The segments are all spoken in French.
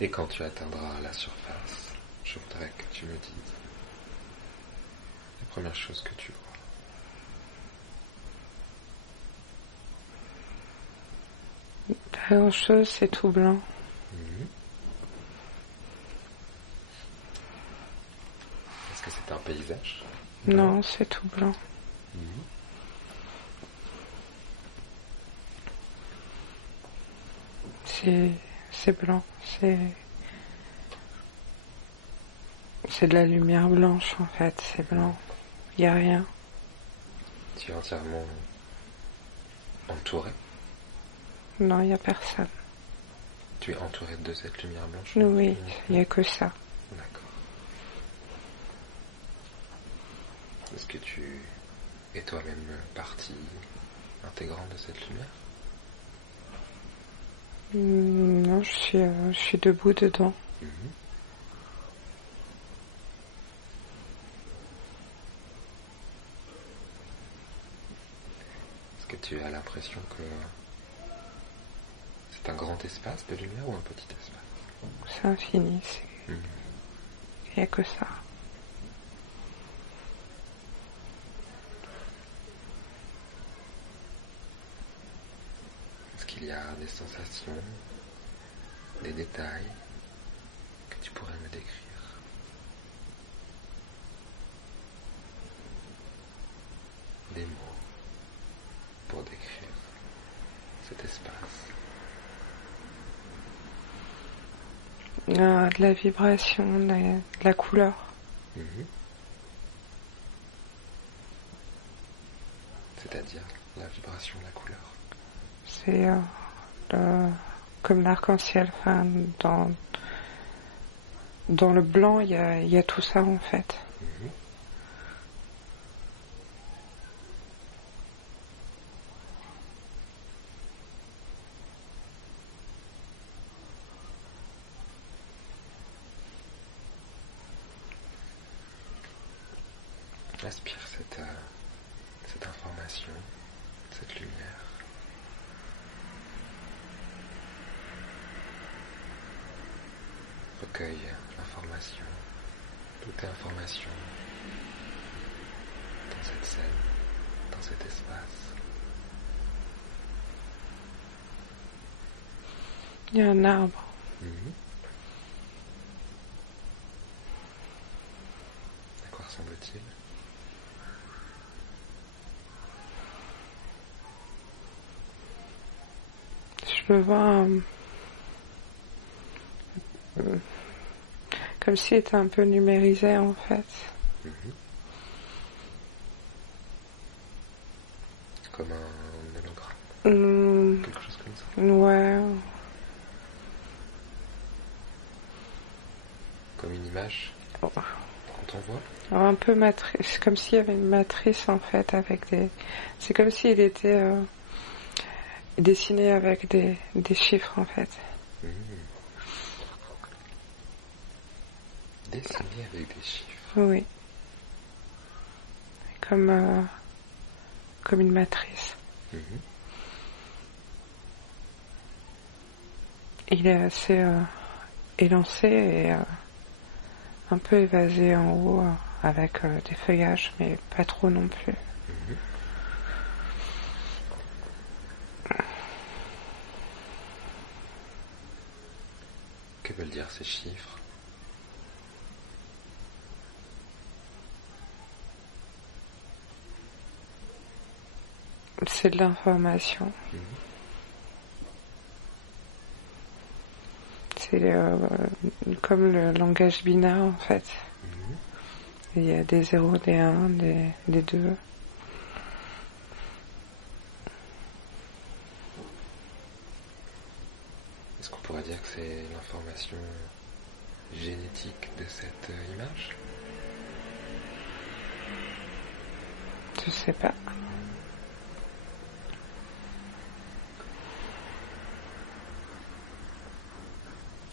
Et quand tu atteindras la surface, je voudrais que tu me dises les premières choses que tu vois. Pas grand chose, c'est tout blanc. Est-ce que c'est un paysage? Non, c'est tout blanc. C'est blanc, c'est de la lumière blanche en fait, c'est blanc, il n'y a rien. Tu es entièrement entouré? Non, il n'y a personne. Tu es entouré de cette lumière blanche? Oui, il n'y a que ça. D'accord. Est-ce que tu es toi-même partie intégrante de cette lumière? Non, je suis debout dedans. Est-ce que tu as l'impression que c'est un grand espace de lumière ou un petit espace? C'est infini, il n'y a que ça. Est-ce qu'il y a des sensations, des détails que tu pourrais me décrire? Des mots pour décrire cet espace? De la vibration, de la couleur. C'est-à-dire la vibration de la couleur? C'est comme l'arc-en-ciel. Enfin, dans le blanc, il y a tout ça en fait. Aspire cette information, cette lumière. Recueille l'information, toute l'information dans cette scène, dans cet espace. Il y a un arbre. À quoi ressemble-t-il? Je le vois comme s'il était un peu numérisé en fait. Comme un hologramme, quelque chose comme ça. Ouais. Comme une image quand on voit. Alors, un peu matrice, comme s'il y avait une matrice en fait avec des. C'est comme s'il était dessiné avec des chiffres en fait. Dessiné avec des chiffres. Oui. Comme une matrice. Il est assez élancé et un peu évasé en haut avec des feuillages, mais pas trop non plus. Que veulent dire ces chiffres? C'est de l'information. C'est comme le langage binaire en fait. Il y a des 0, des 1, des 2. Est-ce qu'on pourrait dire que c'est l'information génétique de cette image? Je sais pas.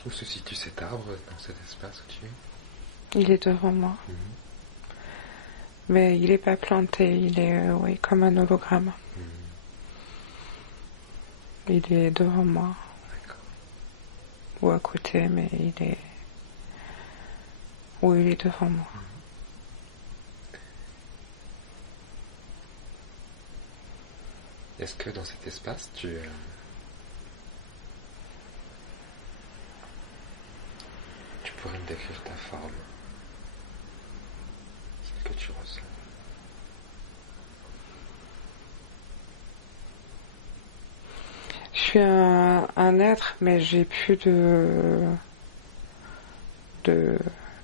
Où se situe cet arbre dans cet espace où tu es? Il est devant moi. Mais il n'est pas planté, il est oui, comme un hologramme. Il est devant moi. D'accord. ou à côté, mais il est... Oui, il est devant moi. Est-ce que dans cet espace, tu pourrais me décrire ta forme, ce que tu ressens? Je suis un être, mais j'ai plus de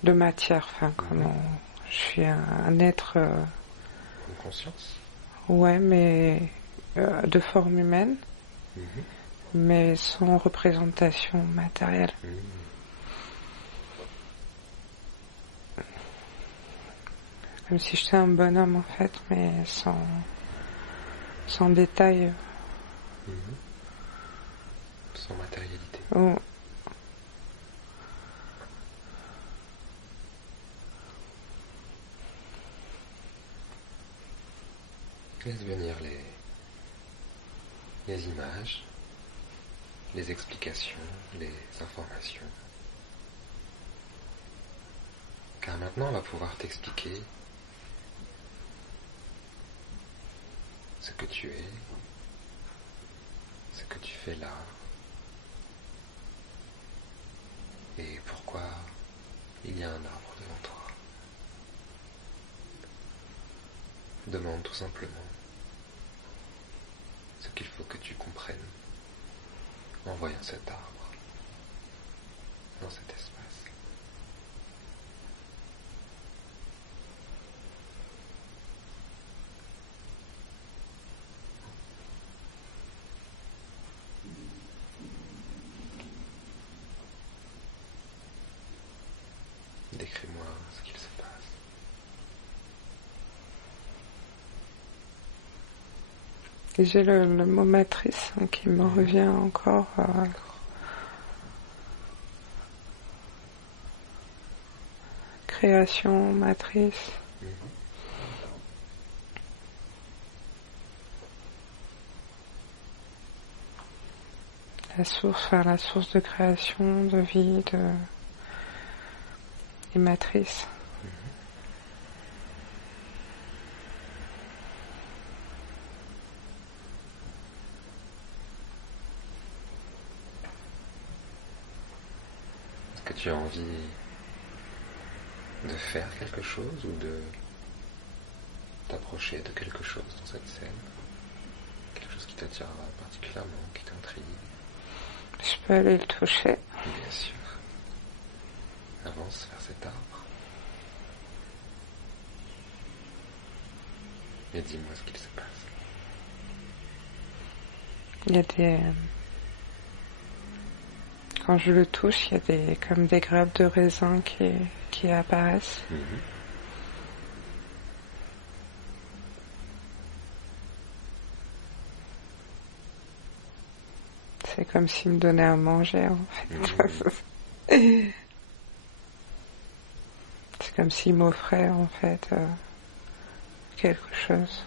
matière. Enfin, comment... Je suis un être... Une conscience? Ouais, mais de forme humaine, mais sans représentation matérielle. Comme si j'étais un bonhomme, en fait, mais sans détail. Sans matérialité. Oh. Laisse venir les images, les explications, les informations. Car maintenant, on va pouvoir t'expliquer ce que tu es, ce que tu fais là, et pourquoi il y a un arbre devant toi. Demande tout simplement ce qu'il faut que tu comprennes en voyant cet arbre dans cet espace. Décris-moi ce qu'il se passe. Et j'ai le mot matrice qui me revient encore. Création, matrice. La source de création, de vie, et matrice. Est-ce que tu as envie de faire quelque chose ou de t'approcher de quelque chose dans cette scène? Quelque chose qui t'attire particulièrement, qui t'intrigue? Je peux aller le toucher. Bien sûr. Avance vers cet arbre. Et dis-moi ce qu'il se passe. Il y a des... Quand je le touche, il y a comme des grappes de raisin qui apparaissent. C'est comme s'il me donnait à manger, en fait. C'est comme s'il m'offrait, en fait, quelque chose.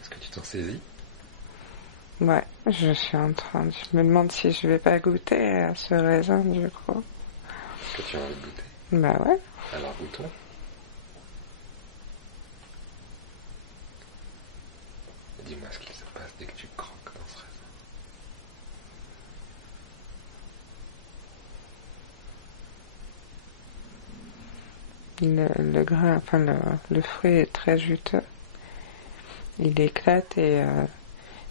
Est-ce que tu t'en saisis? Ouais, je suis en train de... Je me demande si je vais pas goûter à ce raisin, du coup. Est-ce que tu as envie de goûter? Bah ouais. Alors goûtons. Dis-moi ce qu'il se passe dès que tu croques dans ce raisin. Le grain, enfin le fruit est très juteux. Il éclate et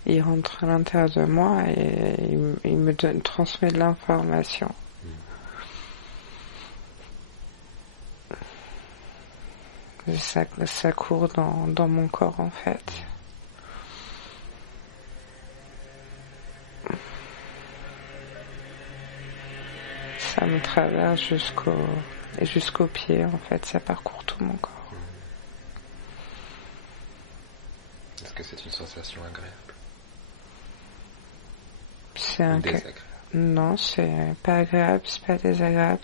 il rentre à l'intérieur de moi et il me transmet de l'information. Ça court dans mon corps, en fait. Ça me traverse jusqu'au pied, en fait. Ça parcourt tout mon corps. Est-ce que c'est une sensation agréable? C'est désagréable? Non, c'est pas agréable, c'est pas désagréable,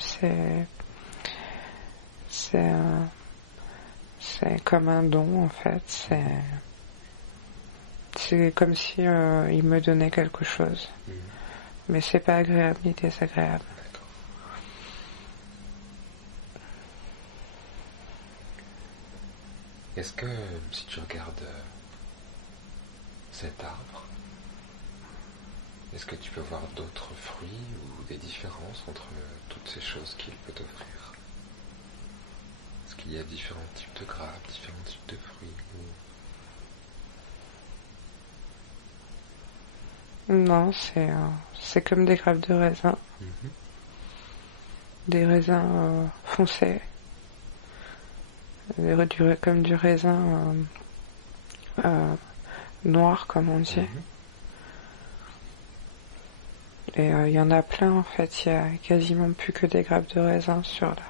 c'est comme un don en fait. C'est comme si il me donnait quelque chose. Mais c'est pas agréable ni désagréable. D'accord. Est-ce que si tu regardes cet arbre, est-ce que tu peux voir d'autres fruits ou des différences entre toutes ces choses qu'il peut t'offrir? Est-ce qu'il y a différents types de grappes, différents types de fruits Non, c'est comme des grappes de raisin. Des raisins foncés. Comme du raisin noir, comme on dit. Et il y en a plein en fait, il y a quasiment plus que des grappes de raisin sur l'arbre.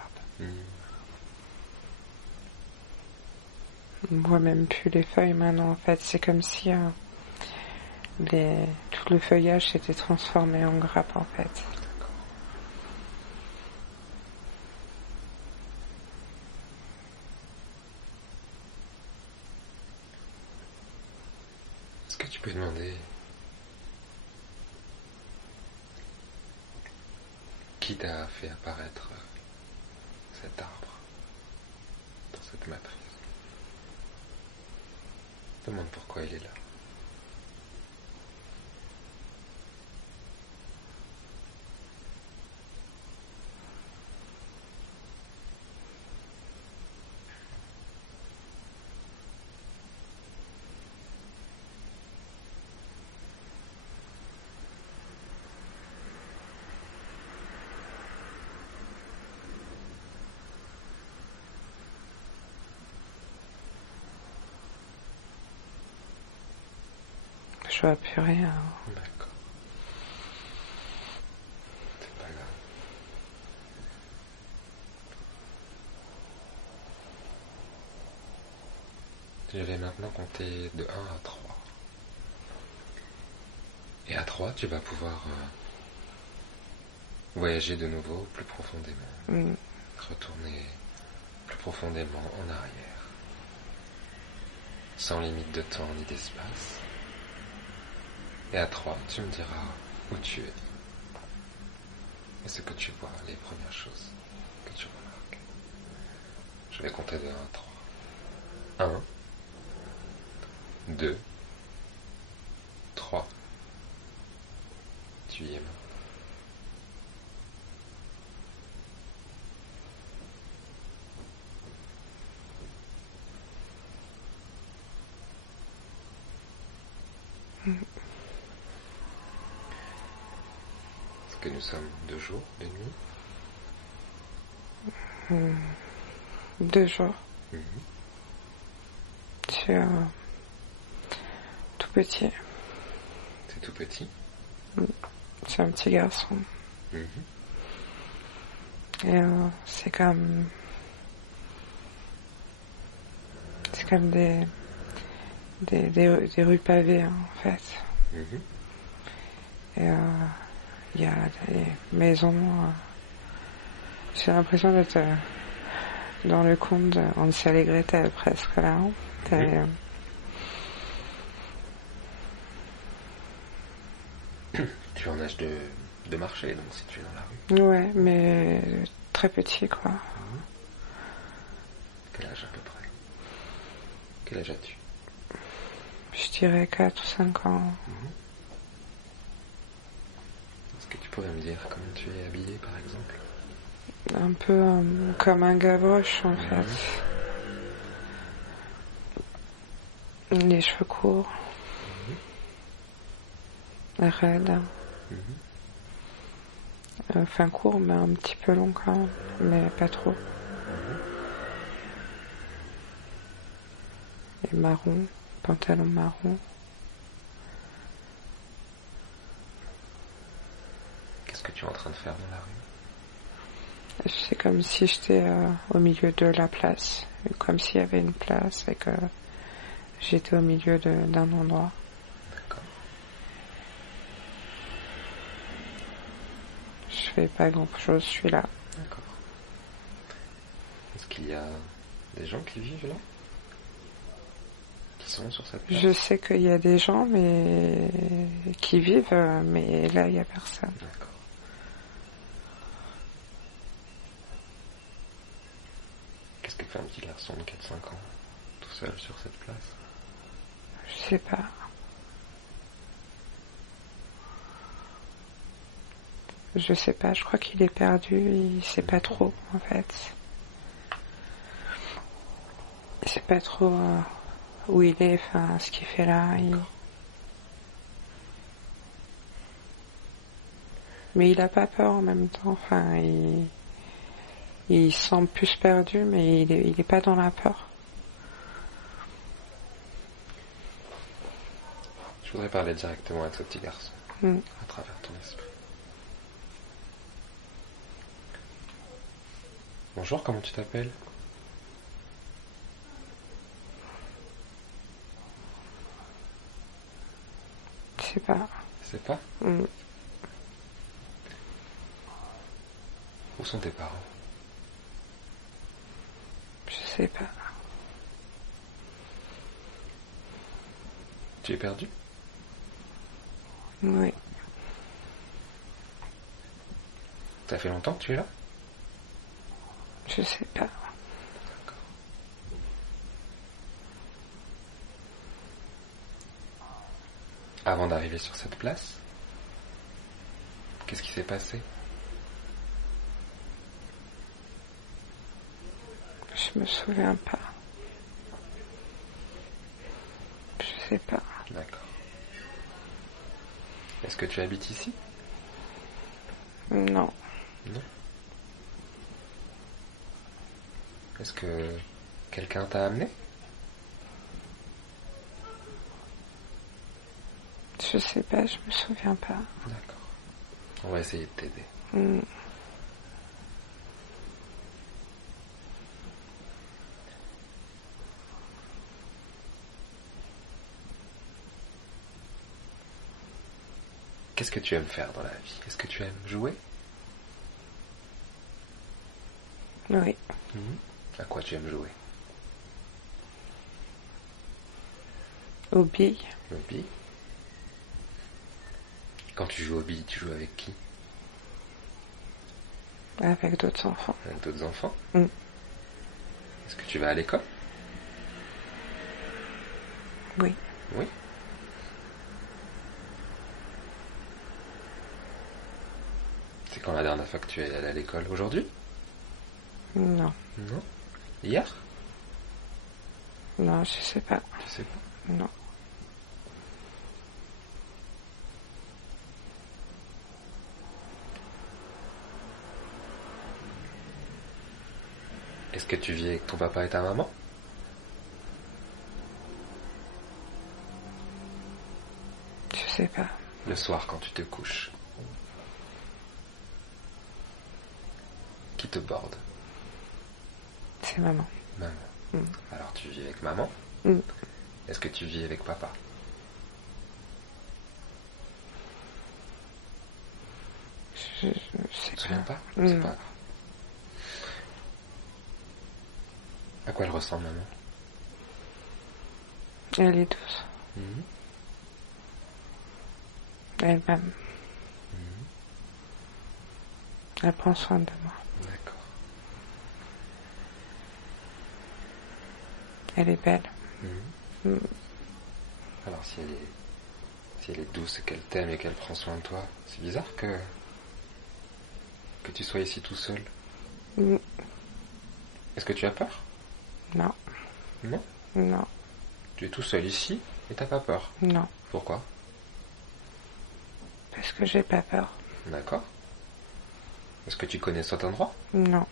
On voit même plus les feuilles maintenant en fait, c'est comme si tout le feuillage s'était transformé en grappes en fait. Est-ce que tu peux demander qui t'a fait apparaître cet arbre dans cette matrice? Demande pourquoi il est là. Je vois plus rien. D'accord. C'est pas grave. Je vais maintenant compter de 1 à 3. Et à 3, tu vas pouvoir voyager de nouveau plus profondément. Retourner plus profondément en arrière. Sans limite de temps ni d'espace. Et à 3, tu me diras où tu es. Et ce que tu vois, les premières choses que tu remarques. Je vais compter de 1 à 3. 1, 2, 3. Tu y es maintenant. Est-ce que nous sommes 2 jours, 2 nuits? 2 jours. C'est tout petit. C'est tout petit? C'est un petit garçon. Et c'est comme des rues pavées hein, en fait. Et il y a des maisons. J'ai l'impression d'être dans le conte de Hansel et Gretel presque là. Tu es en âge de marcher donc si tu es dans la rue. Ouais, mais très petit quoi. Quel âge à peu près? Quel âge as-tu? Je dirais 4 ou 5 ans. Est-ce que tu pourrais me dire comment tu es habillé par exemple? Un peu comme un Gavroche en fait. Les cheveux courts. Raides. Enfin court mais un petit peu long quand même. Mais pas trop. Et marron. Pantalon marron. Qu'est-ce que tu es en train de faire dans la rue? C'est comme si j'étais au milieu de la place. Comme s'il y avait une place et que j'étais au milieu d'un endroit. D'accord. Je fais pas grand chose, je suis là. D'accord. Est-ce qu'il y a des gens qui vivent là? Qui sont sur cette place? Je sais qu'il y a des gens mais qui vivent, mais là, il n'y a personne. D'accord. Qu'est-ce que fait un petit garçon de 4-5 ans, tout seul sur cette place? Je sais pas. Je sais pas, je crois qu'il est perdu, il sait pas trop, en fait. Il sait pas trop où il est, enfin, ce qu'il fait là. Mais il a pas peur en même temps, enfin, il semble plus perdu, mais il est pas dans la peur. Je voudrais parler directement avec ce petit garçon, à travers ton esprit. Bonjour, comment tu t'appelles? Je sais pas. Je sais pas. Où sont tes parents? Je sais pas. Tu es perdu? Oui. Ça fait longtemps que tu es là? Je sais pas. D'accord. Avant d'arriver sur cette place, qu'est-ce qui s'est passé? Je me souviens pas. Je sais pas. D'accord. Est-ce que tu habites ici? Non. Non. Est-ce que quelqu'un t'a amené? Je sais pas, je me souviens pas. D'accord. On va essayer de t'aider. Qu'est-ce que tu aimes faire dans la vie? Est-ce que tu aimes jouer? Oui. À quoi tu aimes jouer? Aux billes. Aux billes. Quand tu joues aux billes, tu joues avec qui? Avec d'autres enfants. Avec d'autres enfants? Mm. Est-ce que tu vas à l'école? Oui. Oui. C'est quand la dernière fois que tu es allé à l'école? Aujourd'hui? Non. Non. Hier? Non, je sais pas. Tu sais pas. Non. Est-ce que tu vis avec ton papa et ta maman? Je sais pas. Le soir quand tu te couches, qui te borde? C'est maman. Maman. Alors tu vis avec maman? Est-ce que tu vis avec papa? Je sais Tu te souviens pas? Non. C'est pas grave. À quoi elle ressemble, maman? Elle est douce. Elle m'aime. Elle prend soin de moi. D'accord. Elle est belle. Alors si elle est douce et qu'elle t'aime et qu'elle prend soin de toi, c'est bizarre que tu sois ici tout seul. Est-ce que tu as peur? Non. Non? Non. Tu es tout seul ici et t'as pas peur? Non. Pourquoi? Parce que j'ai pas peur. D'accord. Est-ce que tu connais cet endroit? Non.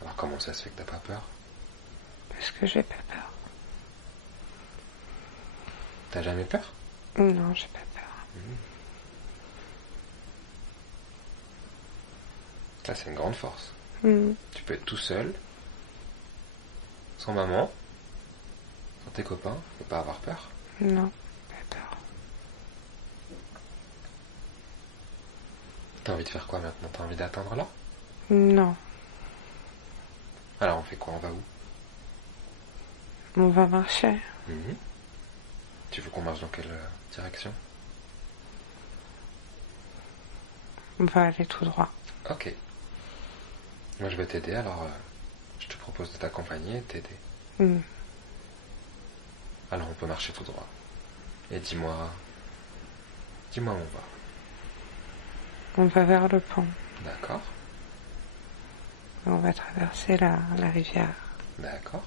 Alors comment ça se fait que t'as pas peur? Parce que j'ai pas peur. T'as jamais peur? Non, j'ai pas peur. Ça c'est une grande force. Tu peux être tout seul, sans maman, sans tes copains, et pas avoir peur. Non, pas peur. T'as envie de faire quoi maintenant? T'as envie d'attendre là? Non, Alors on fait quoi? On va où? on va marcher. Mhm. Tu veux qu'on marche dans quelle direction? On va aller tout droit. Ok. Moi je vais t'aider, alors je te propose de t'accompagner et de t'aider. Hmm. Alors on peut marcher tout droit. Et dis-moi où on va. On va vers le pont. D'accord, On va traverser la rivière. d'accord,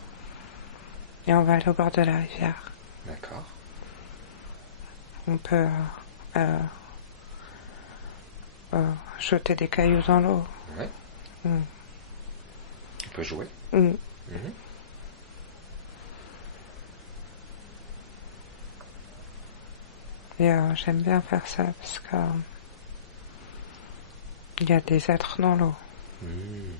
Et on va aller au bord de la rivière. d'accord. On peut jeter des cailloux dans l'eau. Ouais. Hmm. On peut jouer. Hmm. Mhm. Et j'aime bien faire ça parce que il y a des êtres dans l'eau. Mhm.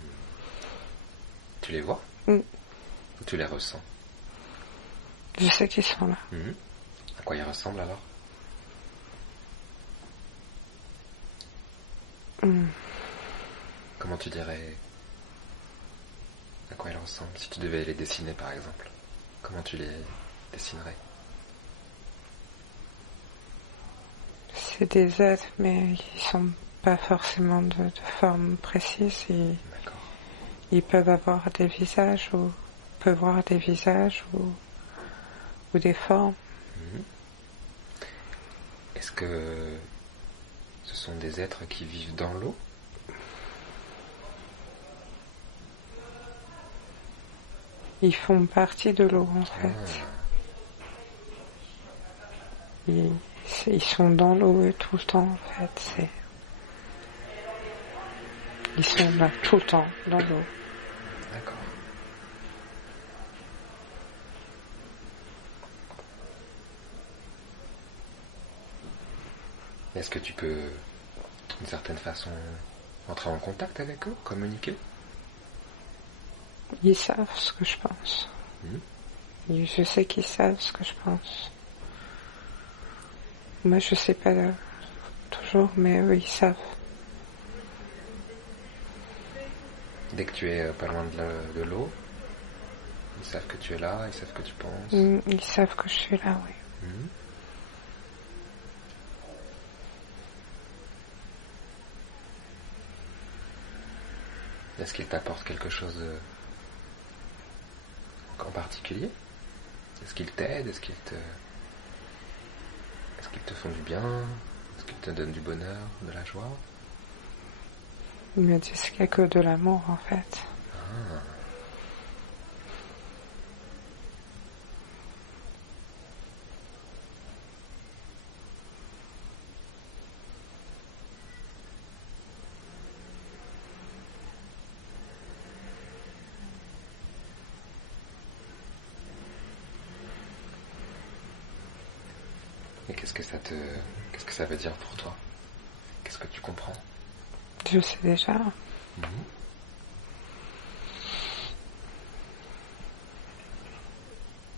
Tu les vois? Mm. Ou tu les ressens? Je sais qu'ils sont là. Mhm. À quoi ils ressemblent alors? Hmm. Comment tu dirais à quoi ils ressemblent? Si tu devais les dessiner par exemple, comment tu les dessinerais? C'est des êtres, mais ils sont pas forcément de forme précise. D'accord. Ils peuvent avoir des visages ou peuvent voir des visages ou des formes. Mhm. Est-ce que ce sont des êtres qui vivent dans l'eau? Ils font partie de l'eau en fait. Ah. Ils sont dans l'eau tout le temps en fait. Ils sont là tout le temps dans l'eau. D'accord. Est-ce que tu peux, d'une certaine façon, entrer en contact avec eux, communiquer? Ils savent ce que je pense. Je sais qu'ils savent ce que je pense. Moi je sais pas toujours, mais eux ils savent. Dès que tu es pas loin de l'eau, ils savent que tu es là, ils savent que tu penses. Ils savent que je suis là, oui. Mhm. Est-ce qu'ils t'apportent quelque chose en particulier? Est-ce qu'ils t'aident? Est-ce qu'ils te font du bien? Est-ce qu'ils te donnent du bonheur, de la joie? Ils me disent qu'il n'y a que de l'amour en fait. Ah. Et qu'est-ce que ça veut dire pour toi? Qu'est-ce que tu comprends? Je sais déjà. Mhm.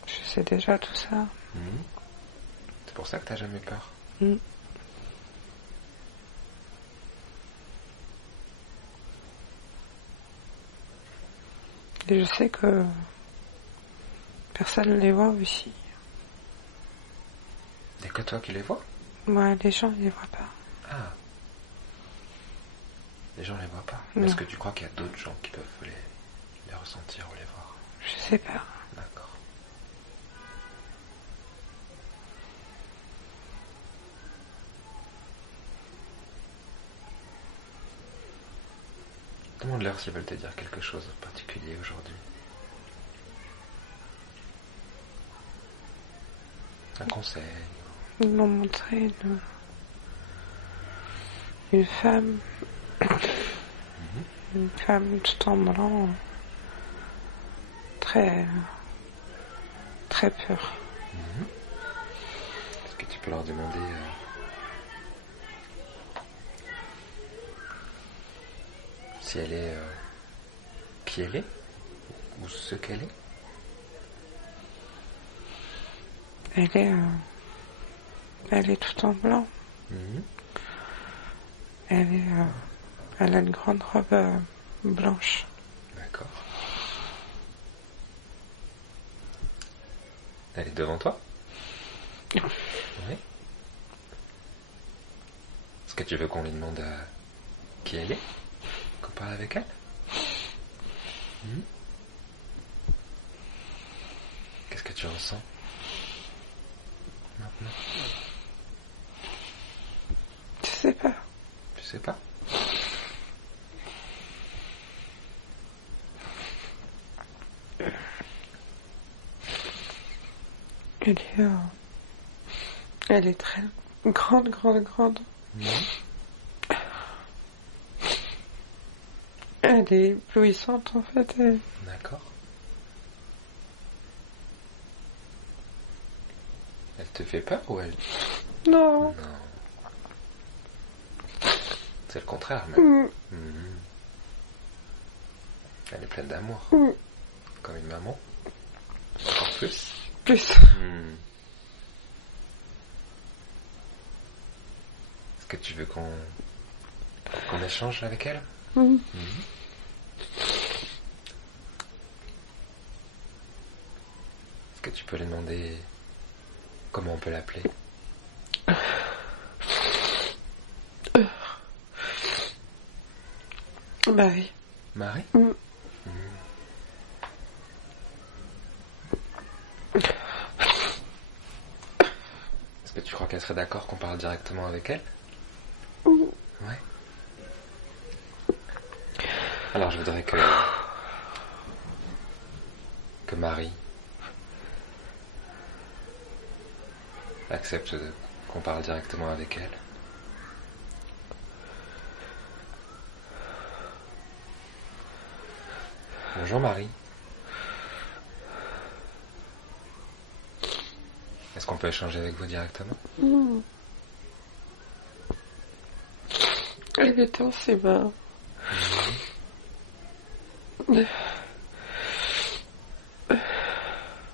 Je sais déjà tout ça. Mhm. C'est pour ça que t'as jamais peur. Mm. Et je sais que personne ne les voit aussi. Il n'y a que toi qui les vois? Moi, les gens ne les voient pas. Ah. Les gens les voient pas. Non. Est-ce que tu crois qu'il y a d'autres gens qui peuvent les ressentir ou les voir? Je sais pas. D'accord. Demande-leur s'ils veulent te dire quelque chose de particulier aujourd'hui. Un conseil. Ils m'ont montré une femme, une femme tout en blanc, très, très pure. Est-ce que tu peux leur demander si elle est qui elle est ou ce qu'elle est? Elle est tout en blanc. Mhm. Elle a une grande robe blanche. D'accord. Elle est devant toi? Oui. Est-ce que tu veux qu'on lui demande qui elle est? Qu'on parle avec elle? Qu'est-ce que tu ressens maintenant? Je sais pas. Tu sais pas? Elle est très grande. Elle est éblouissante en fait. D'accord. Elle te fait peur ou elle... Non. Non. C'est le contraire même. Elle est pleine d'amour. Comme une maman. Encore plus. Est-ce que tu veux qu'on échange avec elle? Est-ce que tu peux lui demander comment on peut l'appeler? Marie. Marie? Est-ce que tu crois qu'elle serait d'accord qu'on parle directement avec elle? Ouais. Alors je voudrais que Marie accepte qu'on parle directement avec elle. Bonjour Marie. Est-ce qu'on peut échanger avec vous directement? Elle est dans ses mains.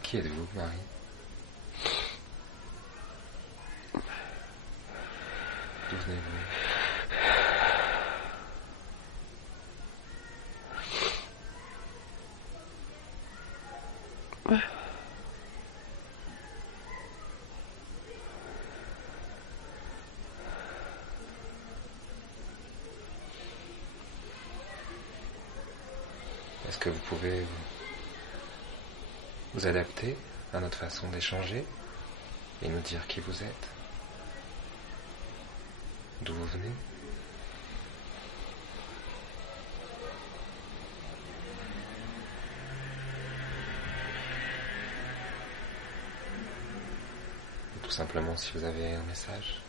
Qui êtes-vous, Marie? D'où venez-vous? Est-ce que vous pouvez vous adapter à notre façon d'échanger et nous dire qui vous êtes? D'où vous venez? Ou tout simplement si vous avez un message.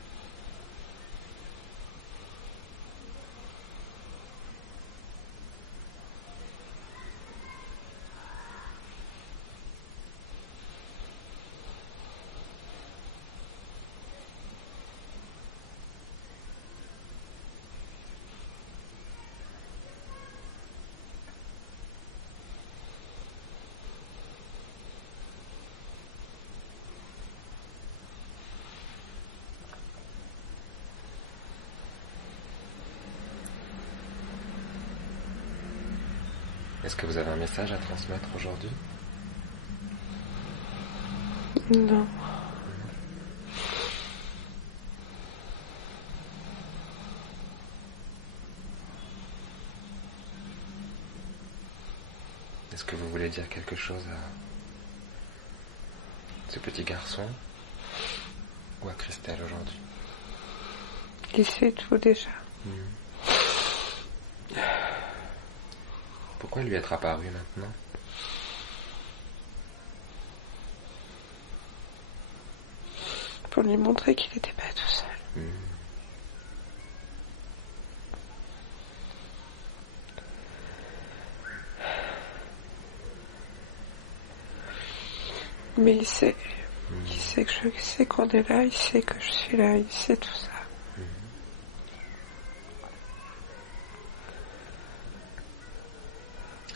Est-ce que vous avez un message à transmettre aujourd'hui? Non. Est-ce que vous voulez dire quelque chose à ce petit garçon ou à Christelle aujourd'hui? Il sait tout déjà. Pourquoi lui être apparu maintenant? Pour lui montrer qu'il n'était pas tout seul. Mais il sait qu'on est là, il sait que je suis là, il sait tout ça.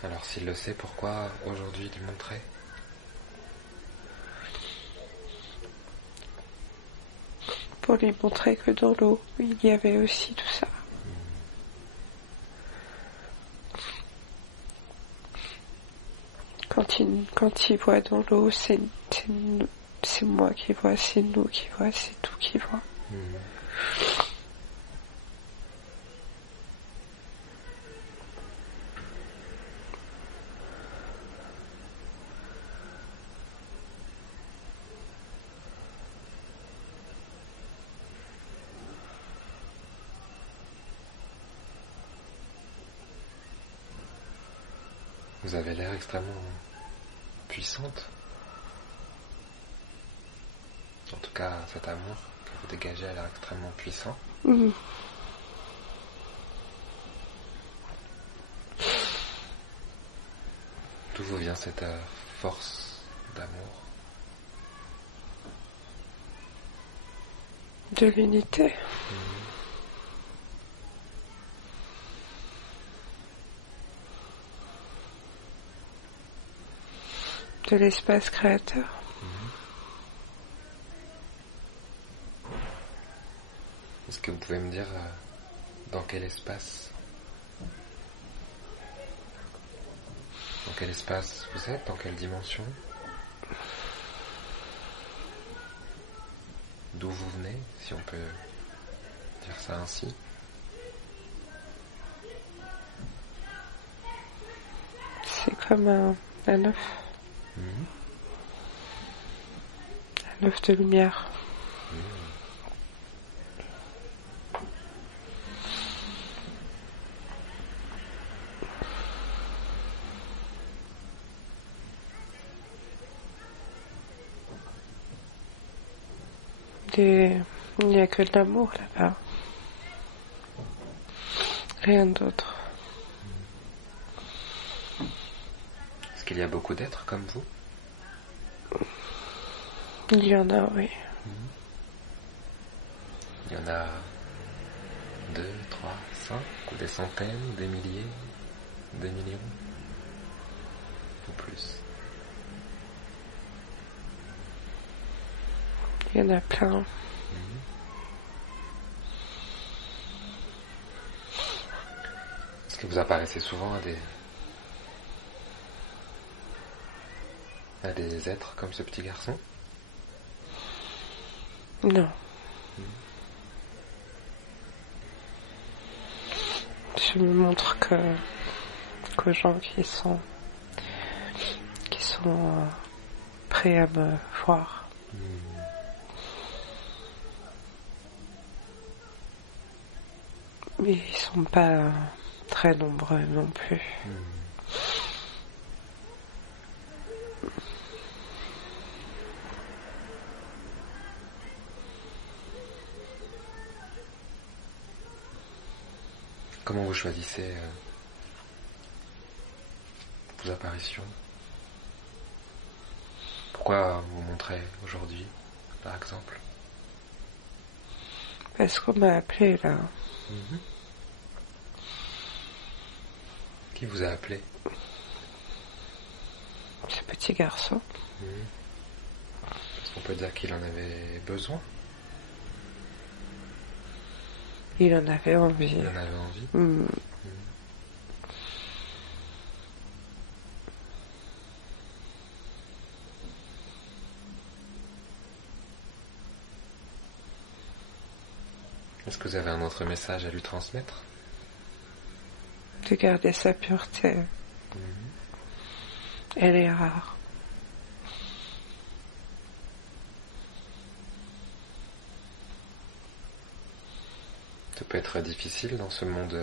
Alors s'il le sait, pourquoi aujourd'hui lui montrer? Pour lui montrer que dans l'eau, il y avait aussi tout ça. quand il voit dans l'eau, c'est moi qui vois, c'est nous qui voit, c'est tout qui voit. Vous avez l'air extrêmement puissante. En tout cas, cet amour que vous dégagez a l'air extrêmement puissant. Mmh. D'où vous vient cette force d'amour? De l'unité. De l'espace créateur. Est-ce que vous pouvez me dire dans quel espace vous êtes? Dans quelle dimension? D'où vous venez, si on peut dire ça ainsi? C'est comme un œuf. Un œuf de lumière. Il n'y a que de l'amour là-bas. Rien d'autre. Est-ce qu'il y a beaucoup d'êtres comme vous? Il y en a, oui. Il y en a 2, 3, 5, ou des centaines, des milliers, des millions, ou plus. Il y en a plein. Est-ce que vous apparaissez souvent à des êtres comme ce petit garçon? Non. Je me montre qu'aux gens qui sont prêts à me voir. Mais ils sont pas très nombreux non plus. Comment vous choisissez vos apparitions? Pourquoi vous montrez aujourd'hui, par exemple? Parce qu'on m'a appelé là. Qui vous a appelé? Ce petit garçon. Est-ce qu'on peut dire qu'il en avait besoin? Il en avait envie. Il en avait envie. Est-ce que vous avez un autre message à lui transmettre? De garder sa pureté. Elle est rare. Ça peut être difficile dans ce monde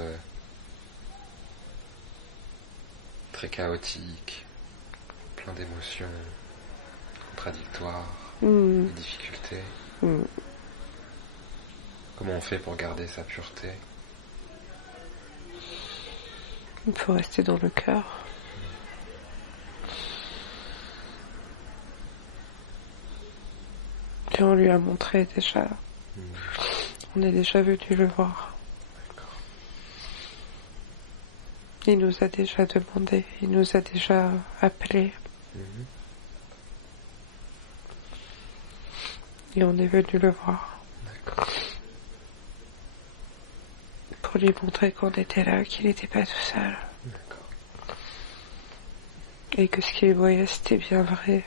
très chaotique, plein d'émotions contradictoires, de difficultés. Comment on fait pour garder sa pureté? Il faut rester dans le cœur. Et on lui a montré déjà. On est déjà venu le voir. Il nous a déjà demandé, il nous a déjà appelé. Et on est venu le voir. D'accord. Pour lui montrer qu'on était là, qu'il n'était pas tout seul. D'accord. et que ce qu'il voyait c'était bien vrai.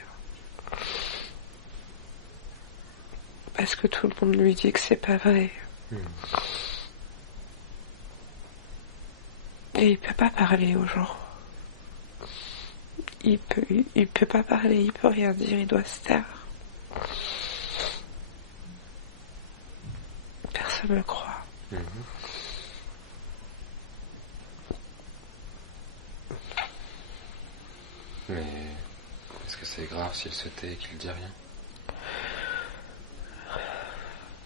Parce que tout le monde lui dit que c'est pas vrai. Et il peut pas parler aux gens. Il peut pas parler, il peut rien dire, il doit se taire. Personne ne le croit. Mais est-ce que c'est grave s'il se tait et qu'il dit rien?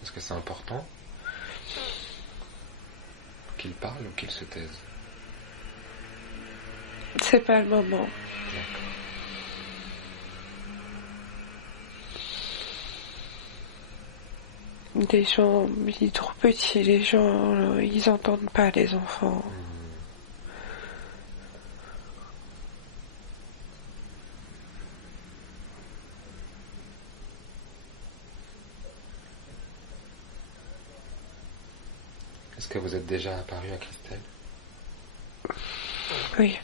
Est-ce que c'est important qu'il parle ou qu'il se taise? C'est pas le moment. D'accord. Des gens, il est trop petit, les gens, ils entendent pas les enfants. Est-ce que vous êtes déjà apparu à Christelle? Oui.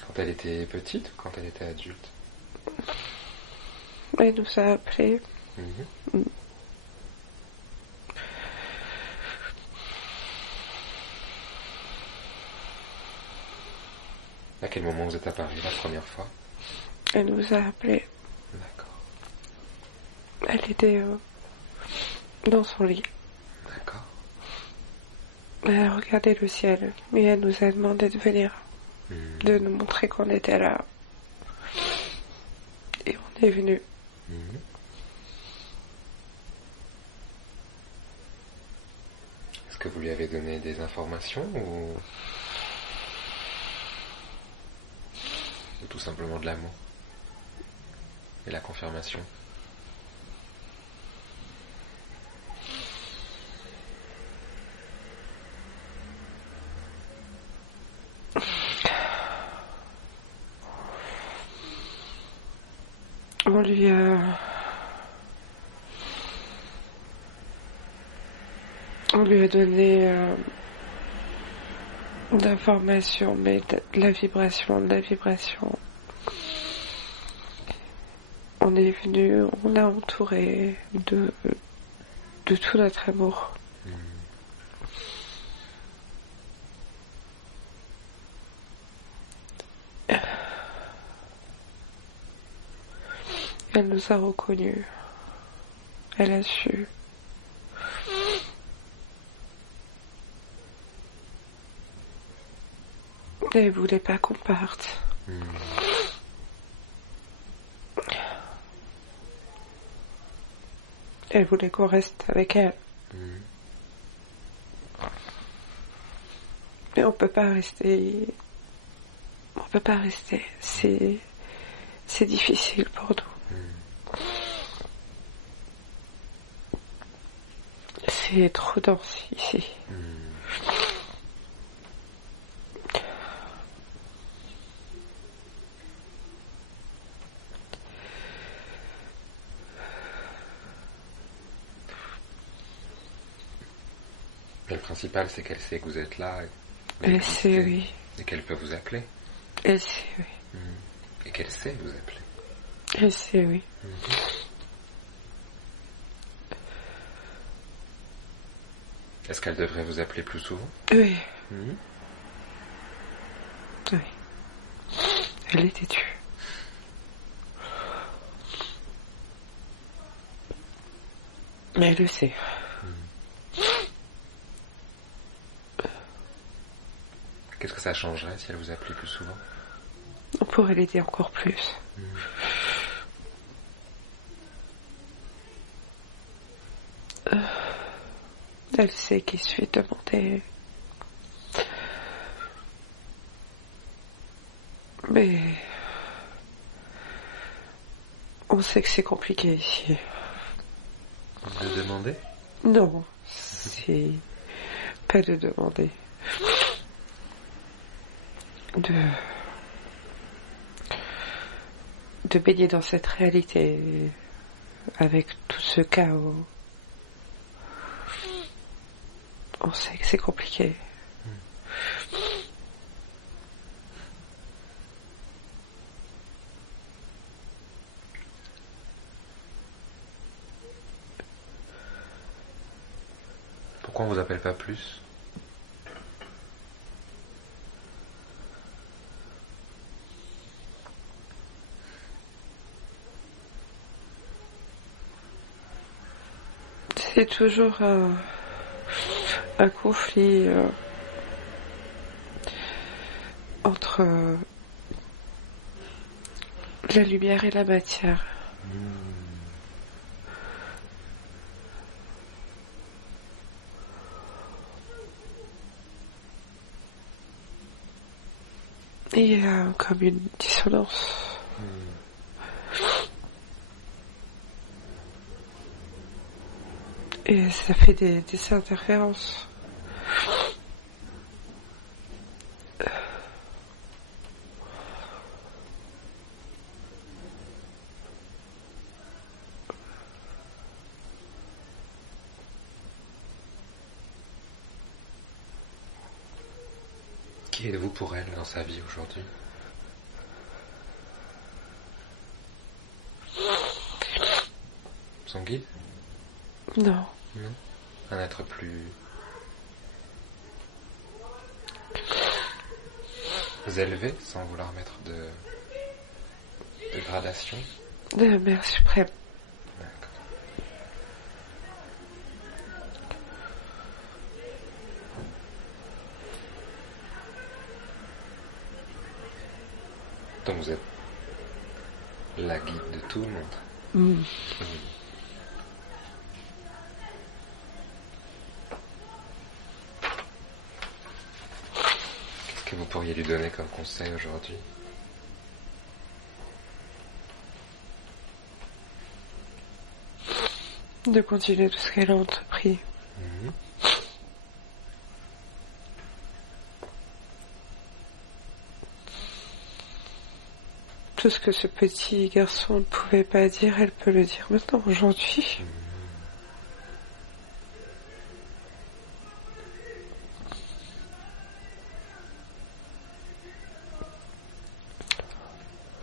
Quand elle était petite ou quand elle était adulte? Elle nous a appelés. À quel moment vous êtes apparu la première fois? Elle nous a appelés. D'accord. Elle était dans son lit. D'accord. Elle a regardé le ciel et elle nous a demandé de venir, de nous montrer qu'on était là. Et on est venu. Est-ce que vous lui avez donné des informations ou tout simplement de l'amour et la confirmation? On lui a donné d'informations, mais de la vibration. On est venu, on a entouré de tout notre amour. Elle nous a reconnus. Elle a su. Et elle voulait pas qu'on parte. Elle voulait qu'on reste avec elle. Mais on peut pas rester. On peut pas rester. C'est difficile pour nous. C'est trop dense ici. Mais le principal, c'est qu'elle sait que vous êtes là. Elle sait, oui. Et qu'elle peut vous appeler. Elle sait, oui. Et qu'elle sait vous appeler. Elle sait, oui. Est-ce qu'elle devrait vous appeler plus souvent? Oui. Oui. Elle est têtue. Mais elle le sait. Qu'est-ce que ça changerait si elle vous appelait plus souvent? On pourrait l'aider encore plus. Elle sait qu'il suffit de demander. Mais on sait que c'est compliqué ici. De demander? Non, c'est pas de demander. De baigner dans cette réalité avec tout ce chaos. On sait que c'est compliqué. on vous appelle pas plus? C'est toujours un conflit entre la lumière et la matière. Et il y a comme une dissonance. Et ça fait des interférences. Qui êtes-vous pour elle dans sa vie aujourd'hui? Son guide? Non. Non. Un être plus élevé, sans vouloir mettre de gradation. De la mère suprême. D'accord. Donc vous êtes la guide de tout le monde. Qu'est-ce que vous pourriez lui donner comme conseil aujourd'hui? De continuer tout ce qu'elle a entrepris. Tout ce que ce petit garçon ne pouvait pas dire, elle peut le dire maintenant, aujourd'hui.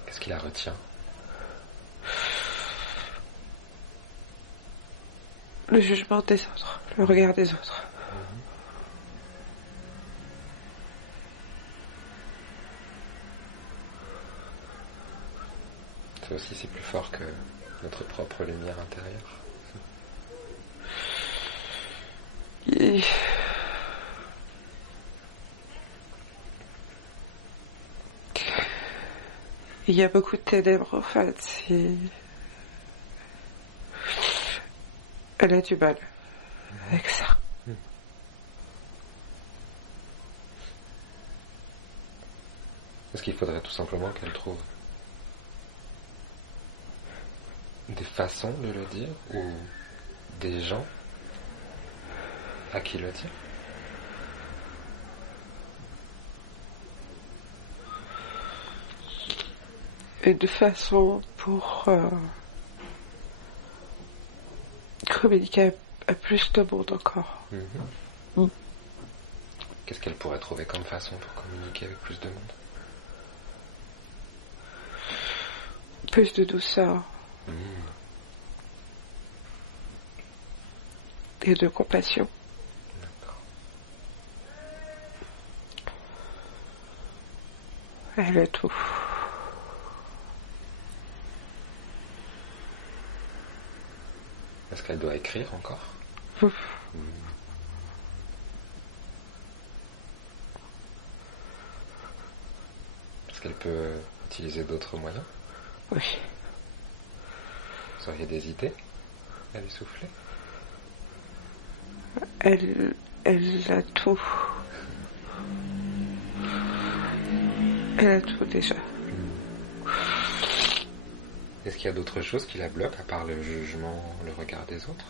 Qu'est-ce qui la retient? Le jugement des autres, le regard des autres. Ça aussi, c'est plus fort que notre propre lumière intérieure. Et... il y a beaucoup de ténèbres, en fait. Elle a du mal avec ça. Est-ce qu'il faudrait tout simplement qu'elle trouve des façons de le dire ou des gens à qui le dire? Et de façon pour communiquer à plus de monde encore. Qu'est-ce qu'elle pourrait trouver comme façon pour communiquer avec plus de monde? Plus de douceur. Et de compassion. D'accord. Elle a tout. Est-ce qu'elle doit écrire encore? Est-ce qu'elle peut utiliser d'autres moyens? Oui. Vous auriez des idées à lui souffler? Elle a tout. Elle a tout déjà. Est-ce qu'il y a d'autres choses qui la bloquent à part le jugement, le regard des autres?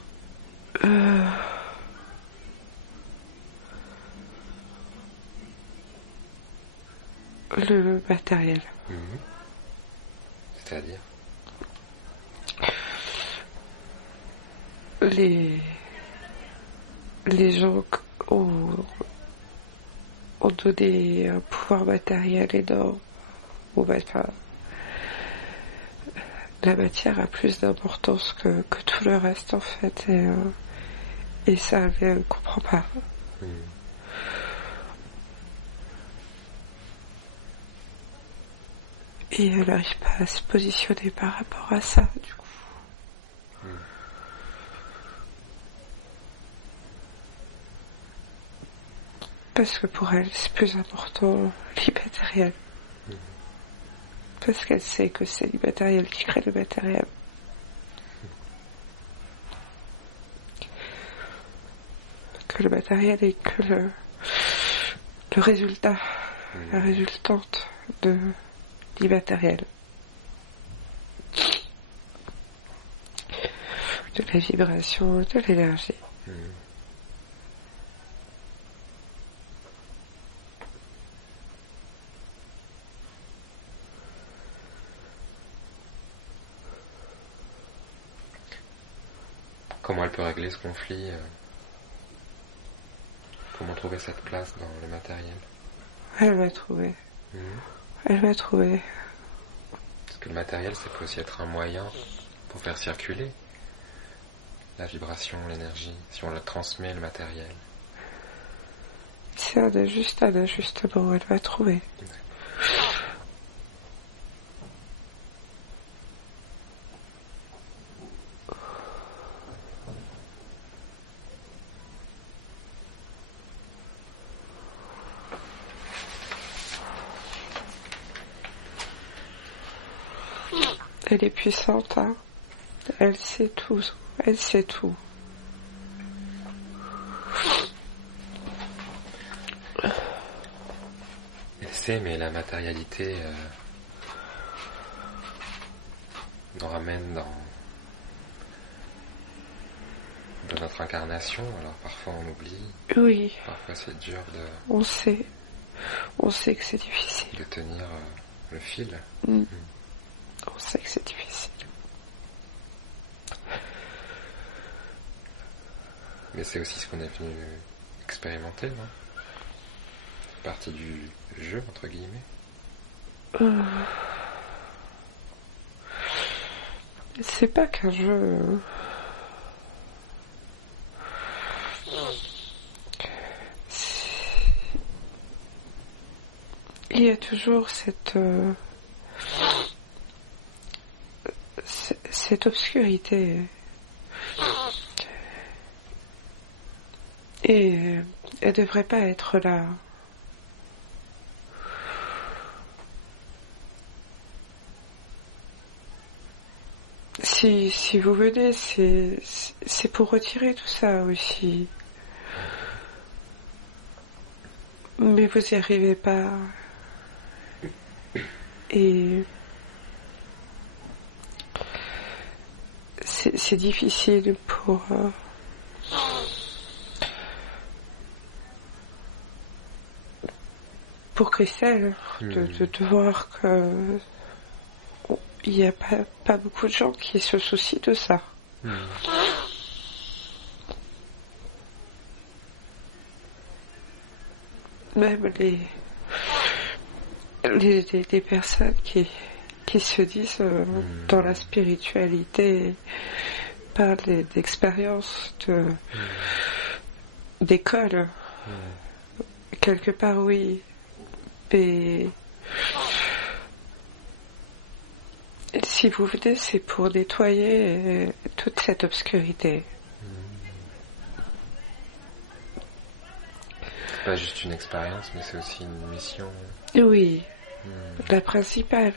Le matériel. C'est-à-dire? Les gens ont donné un pouvoir matériel énorme. La matière a plus d'importance que tout le reste, en fait. Et ça, elle ne comprend pas. Et elle n'arrive pas à se positionner par rapport à ça, du coup. Parce que pour elle, c'est plus important l'immatériel. Parce qu'elle sait que c'est l'immatériel qui crée le matériel. Que le matériel est que le résultat, la résultante de l'immatériel. De la vibration, de l'énergie. Comment elle peut régler ce conflit? Comment trouver cette place dans le matériel? Elle va trouver. Elle va trouver. Parce que le matériel, ça peut aussi être un moyen pour faire circuler la vibration, l'énergie, si on la transmet, le matériel. C'est un ajustement, elle va trouver. Elle est puissante, hein. Elle sait tout. Elle sait tout. Elle sait, mais la matérialité nous ramène dans notre incarnation. Alors parfois on oublie. Oui. Parfois c'est dur On sait. On sait que c'est difficile. de tenir le fil. On sait que c'est difficile. Mais c'est aussi ce qu'on est venu expérimenter, non? C'est partie du jeu, entre guillemets. C'est pas qu'un jeu. Il y a toujours cette obscurité. Et elle devrait pas être là. Si vous venez, c'est pour retirer tout ça aussi. Mais vous n'y arrivez pas. Et c'est difficile pour Christelle de voir que il n'y a pas beaucoup de gens qui se soucient de ça. Même les personnes qui se disent dans la spiritualité parlent d'expériences d'école. Quelque part, oui. Mais si vous venez, c'est pour nettoyer toute cette obscurité. C'est pas juste une expérience, mais c'est aussi une mission. Oui, la principale.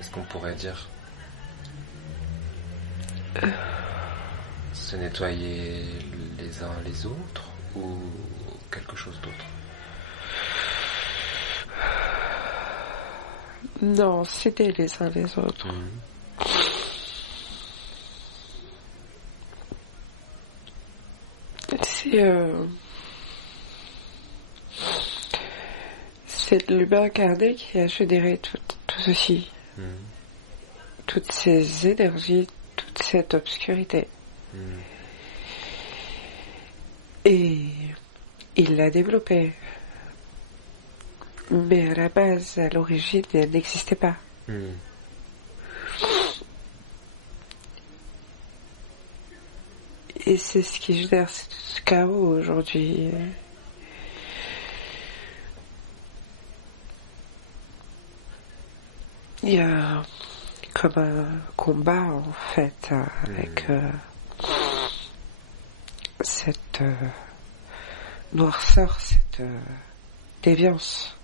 Est-ce qu'on pourrait dire se nettoyer les uns les autres ou quelque chose d'autre? Non, s'aider les uns les autres. C'est l'humain incarné qui a généré tout ceci. Toutes ces énergies, toute cette obscurité. Et il l'a développée. Mais à la base, à l'origine, elle n'existait pas. Et c'est ce qui génère ce chaos aujourd'hui. Il y a comme un combat en fait avec cette noirceur, cette déviance.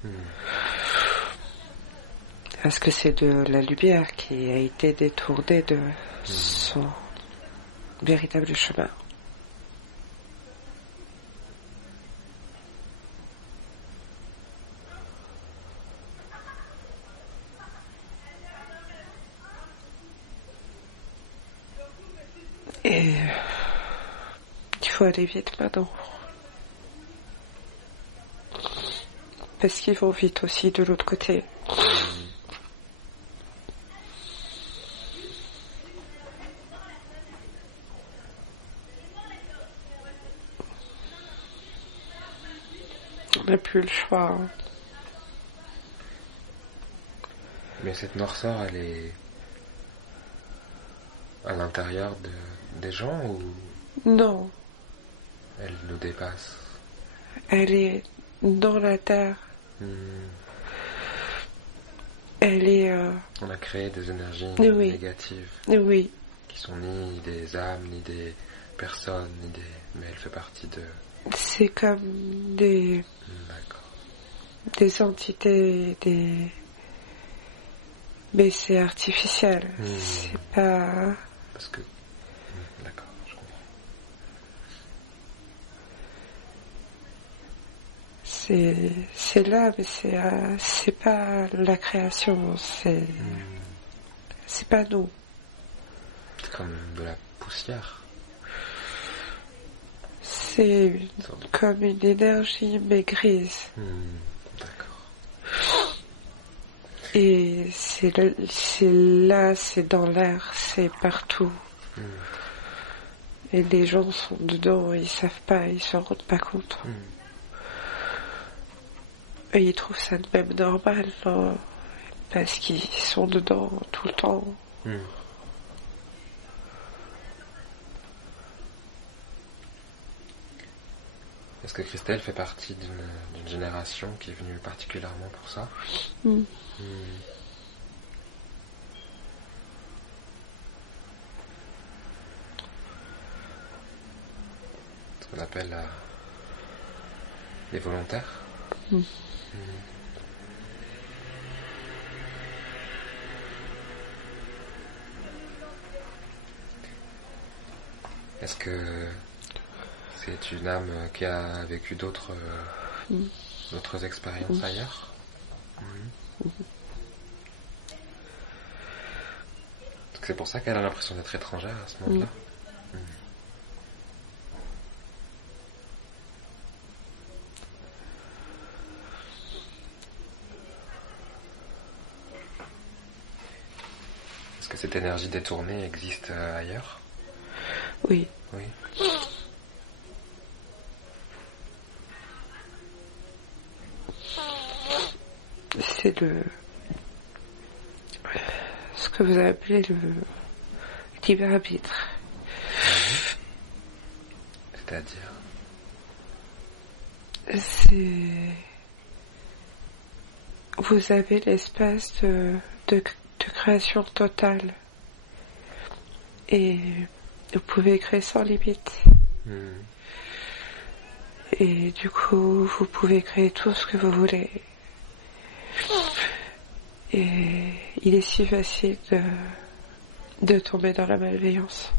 Parce que c'est de la lumière qui a été détournée de son véritable chemin. Et il faut aller vite maintenant. Parce qu'ils vont vite aussi de l'autre côté. On n'a plus le choix. Mais cette noirceur, elle est à l'intérieur des gens ou Non. elle nous dépasse? Elle est dans la terre. Elle est... On a créé des énergies négatives. Oui. Qui sont ni des âmes, ni des personnes, ni des... Mais elle fait partie de... C'est comme des... D'accord. Des entités, des... Mais c'est artificiel. C'est pas... Parce que... D'accord, je comprends. C'est là, mais c'est pas la création, c'est pas nous. C'est comme de la poussière. C'est comme une énergie mais grise. D'accord. Et c'est là, c'est dans l'air, c'est partout. Et les gens sont dedans, ils savent pas, ils se rendent pas compte. Et ils trouvent ça même normal, non? Parce qu'ils sont dedans tout le temps. Est-ce que Christelle fait partie d'une génération qui est venue particulièrement pour ça? Ce qu'on appelle les volontaires? Est-ce que c'est une âme qui a vécu d'autres expériences ailleurs? C'est pour ça qu'elle a l'impression d'être étrangère à ce moment-là? Est-ce que cette énergie détournée existe ailleurs? Oui. Oui. C'est ce que vous appelez le libre arbitre. C'est-à-dire? Vous avez l'espace de création totale. Et vous pouvez créer sans limite. Et du coup, vous pouvez créer tout ce que vous voulez. Et il est si facile de tomber dans la malveillance.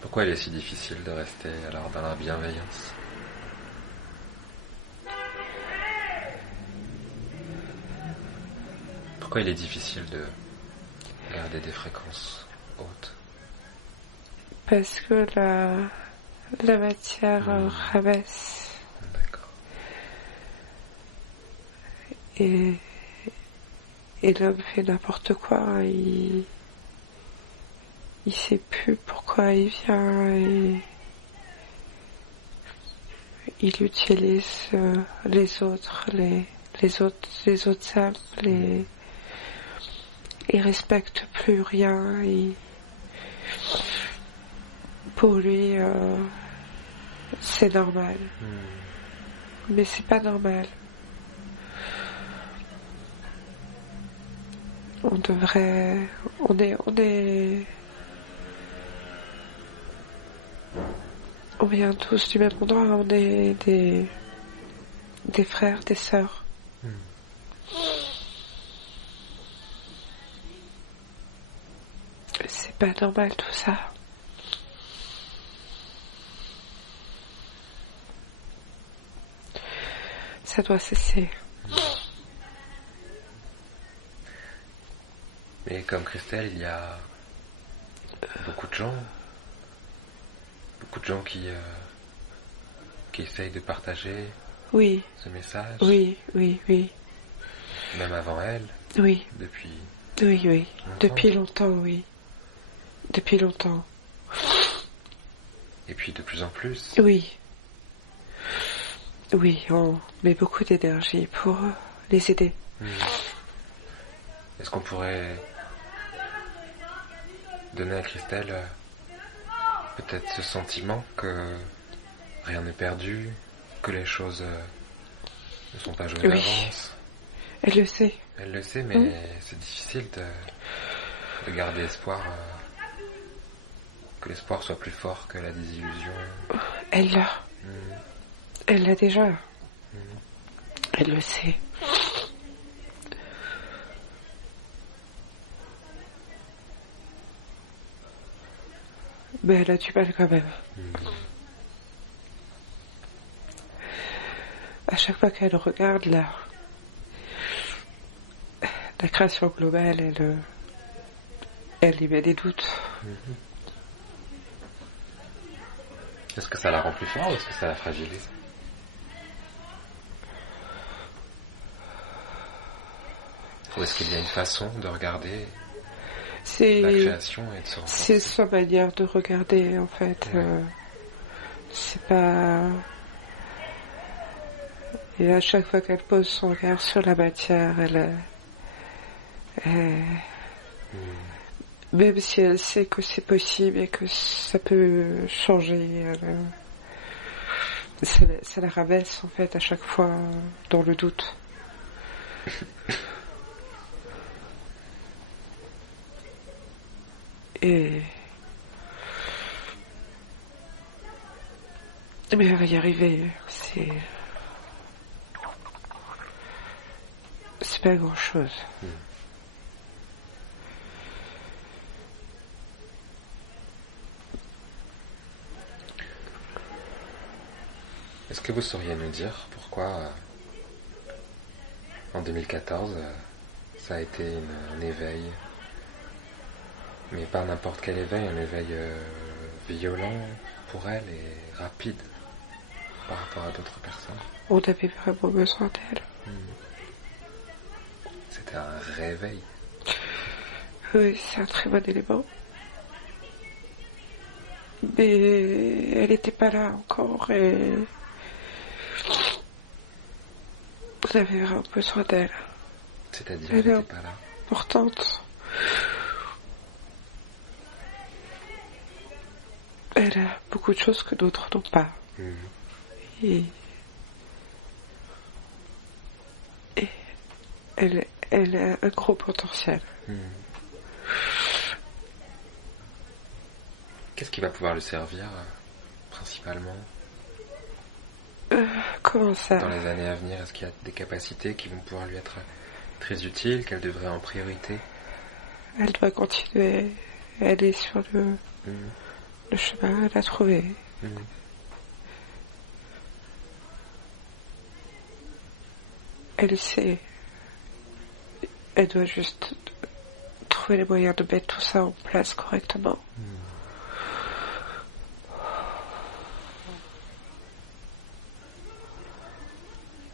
Pourquoi il est si difficile de rester alors dans la bienveillance? Pourquoi il est difficile de garder des fréquences hautes? Parce que la matière rabaisse. D'accord. Et l'homme fait n'importe quoi. Il sait plus pourquoi il vient. il utilise les autres âmes, il respecte plus rien. Pour lui, c'est normal. Mais c'est pas normal. On vient tous du même endroit, on est des frères, des sœurs. C'est pas normal tout ça. Ça doit cesser. Mais comme Christelle, il y a beaucoup de gens qui essayent de partager ce message. Oui. Même avant elle. Oui. Depuis longtemps. Depuis longtemps, oui. Depuis longtemps. Et puis de plus en plus. Oui. Oui, on met beaucoup d'énergie pour les aider. Est-ce qu'on pourrait donner à Christelle peut-être ce sentiment que rien n'est perdu, que les choses ne sont pas jouées d'avance? Elle le sait. Elle le sait, mais c'est difficile de garder espoir, que l'espoir soit plus fort que la désillusion. Elle l'a. Elle l'a déjà. Elle le sait. Mais elle a du mal quand même. À chaque fois qu'elle regarde la création globale, elle y met des doutes. Est-ce que ça la rend plus forte ou est-ce que ça la fragilise? Ou est-ce qu'il y a une façon de regarder la création et de se renforcer? C'est sa manière de regarder en fait. C'est pas... Et à chaque fois qu'elle pose son regard sur la matière, même si elle sait que c'est possible et que ça peut changer, ça la rabaisse en fait à chaque fois dans le doute. Mais elle va y arriver. C'est pas grand chose. Est-ce que vous sauriez nous dire pourquoi en 2014 ça a été un éveil, mais pas n'importe quel éveil, un éveil violent pour elle et rapide par rapport à d'autres personnes? On avait vraiment besoin d'elle. C'était un réveil. Oui, c'est un très bon élément. Mais elle n'était pas là encore et on avait vraiment besoin d'elle. C'est-à-dire elle n'était pas là. Importante. Elle a beaucoup de choses que d'autres n'ont pas. Et elle a un gros potentiel. Qu'est-ce qui va pouvoir le servir principalement Comment ça? Dans les années à venir, est-ce qu'il y a des capacités qui vont pouvoir lui être très utiles, qu'elle devrait en priorité? Elle doit continuer. Elle est sur le chemin, elle a trouvé. Elle sait. Elle doit juste trouver les moyens de mettre tout ça en place correctement.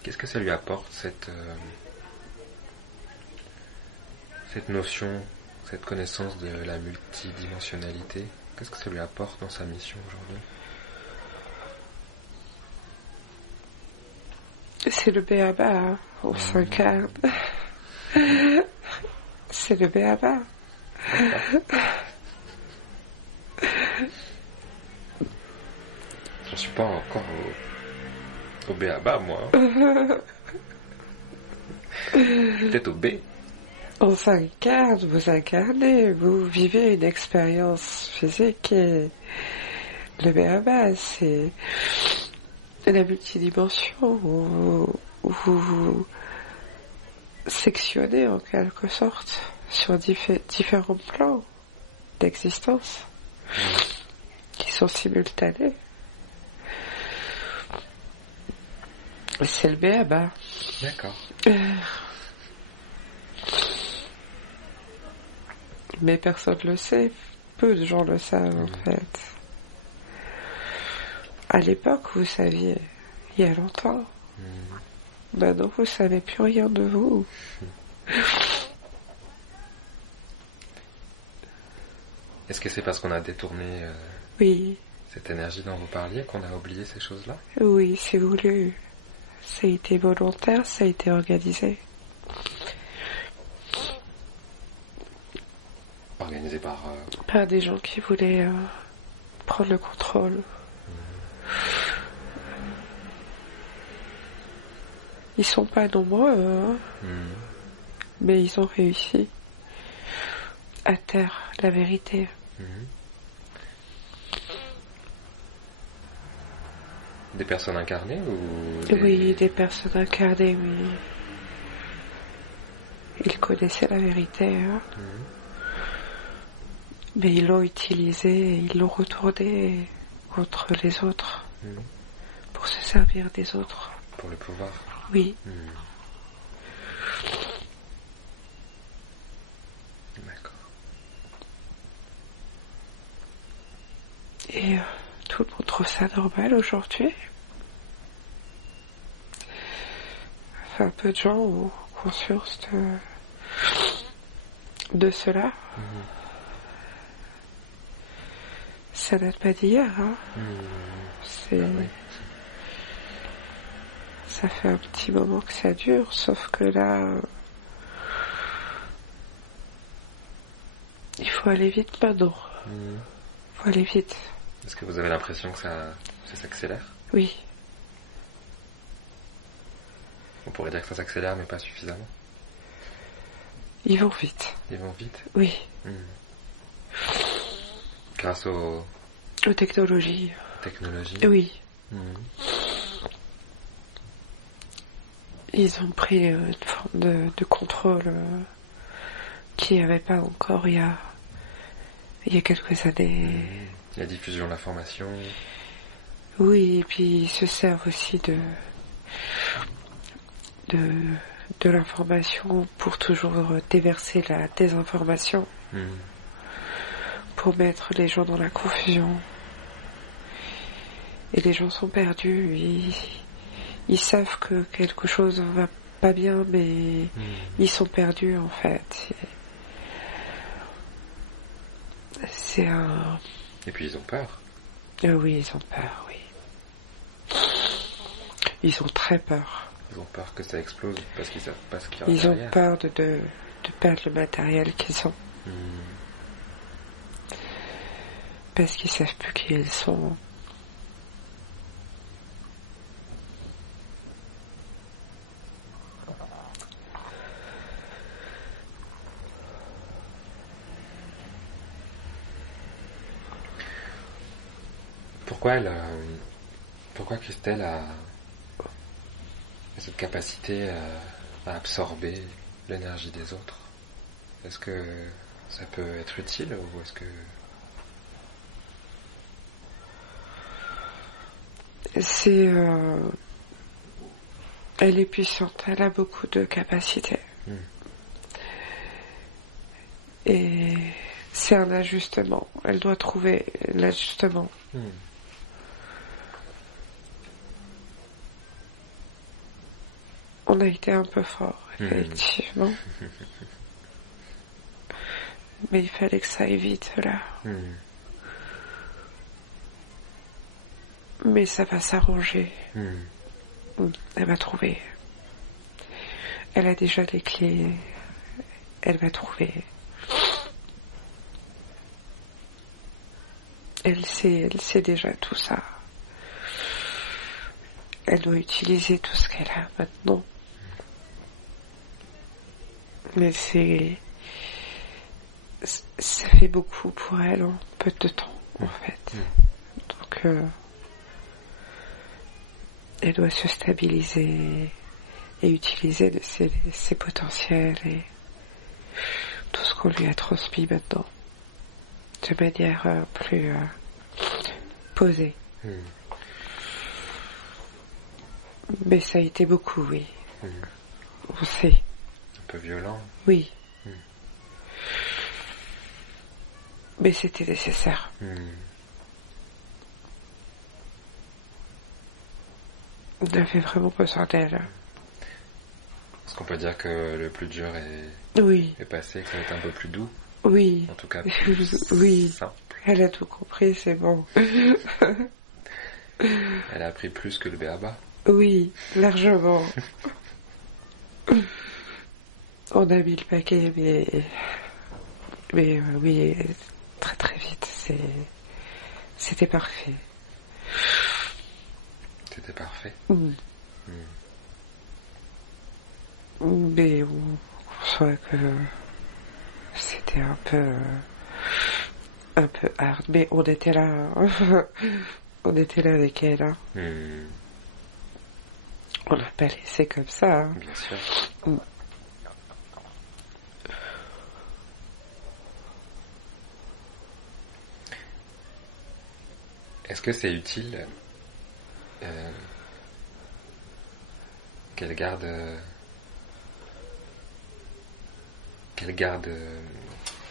Qu'est-ce que ça lui apporte, cette notion, cette connaissance de la multidimensionnalité? Qu'est-ce que ça lui apporte dans sa mission aujourd'hui? C'est le béaba, hein. On s'incarne. C'est le béaba. Je suis pas encore au béaba, moi. Peut-être au B. On s'incarne, vous incarnez, vous vivez une expérience physique et le béaba, c'est la multidimension où vous sectionnez en quelque sorte sur différents plans d'existence qui sont simultanés. C'est le béaba. D'accord. Mais personne ne le sait, peu de gens le savent en fait. À l'époque, vous saviez, il y a longtemps. Maintenant, vous savez plus rien de vous. Est-ce que c'est parce qu'on a détourné Oui, cette énergie dont vous parliez qu'on a oublié ces choses-là? oui, c'est voulu. Ça a été volontaire, ça a été organisé. Organisé par... Par des gens qui voulaient prendre le contrôle. Ils sont pas nombreux, hein, mais ils ont réussi à taire la vérité. Des personnes incarnées ou Oui, des personnes incarnées, oui. Ils connaissaient la vérité, hein. Mais ils l'ont utilisée, ils l'ont retournée contre les autres, pour se servir des autres. Pour le pouvoir? Oui. D'accord. Et tout le monde trouve ça normal aujourd'hui. Enfin, peu de gens ont conscience de cela. Ça date pas d'hier, hein. Ça fait un petit moment que ça dure, sauf que là, il faut aller vite maintenant. Il faut aller vite. Est-ce que vous avez l'impression que ça s'accélère? Oui. On pourrait dire que ça s'accélère, mais pas suffisamment. Ils vont vite. Ils vont vite? Oui. Grâce aux technologies. Oui. Ils ont pris une forme de contrôle qu'il n'y avait pas encore il y a quelques années. La diffusion de l'information. Oui, et puis ils se servent aussi de l'information pour toujours déverser la désinformation, pour mettre les gens dans la confusion. Et les gens sont perdus, ils savent que quelque chose va pas bien, mais ils sont perdus en fait. C'est un... Et puis ils ont peur. Oui, ils ont peur, oui. Ils ont très peur. Ils ont peur que ça explose parce qu'ils savent pas ce qu'il y a derrière. derrière. Ils ont peur de perdre le matériel qu'ils ont. Parce qu'ils savent plus qui ils sont. Pourquoi Christelle a cette capacité à absorber l'énergie des autres? Est-ce que ça peut être utile ou est-ce que... Elle est puissante, elle a beaucoup de capacités. Et c'est un ajustement. Elle doit trouver l'ajustement. On a été un peu fort, effectivement. Mais il fallait que ça aille vite, là. Mais ça va s'arranger. Elle va trouver. Elle a déjà les clés. Elle va trouver. Elle sait déjà tout ça. Elle doit utiliser tout ce qu'elle a maintenant. Mais ça fait beaucoup pour elle en peu de temps, en fait. Donc, elle doit se stabiliser et utiliser ses potentiels et tout ce qu'on lui a transmis maintenant de manière plus posée. Mais ça a été beaucoup, oui. On sait. Un peu violent. Oui. Mais c'était nécessaire. On avait vraiment besoin d'elle. Est-ce qu'on peut dire que le plus dur est passé, que ça va être un peu plus doux? Oui. En tout cas, oui. Simple. Elle a tout compris, c'est bon. Elle a appris plus que le b.a.-ba. Oui, largement. On a mis le paquet, mais oui, très très vite. C'était parfait. C'était parfait. Mais on voit que c'était un peu hard. Mais on était là. On était là avec elle. Hein. On l'a pas laissé comme ça. Hein. Bien sûr. Est-ce que c'est utile qu'elle garde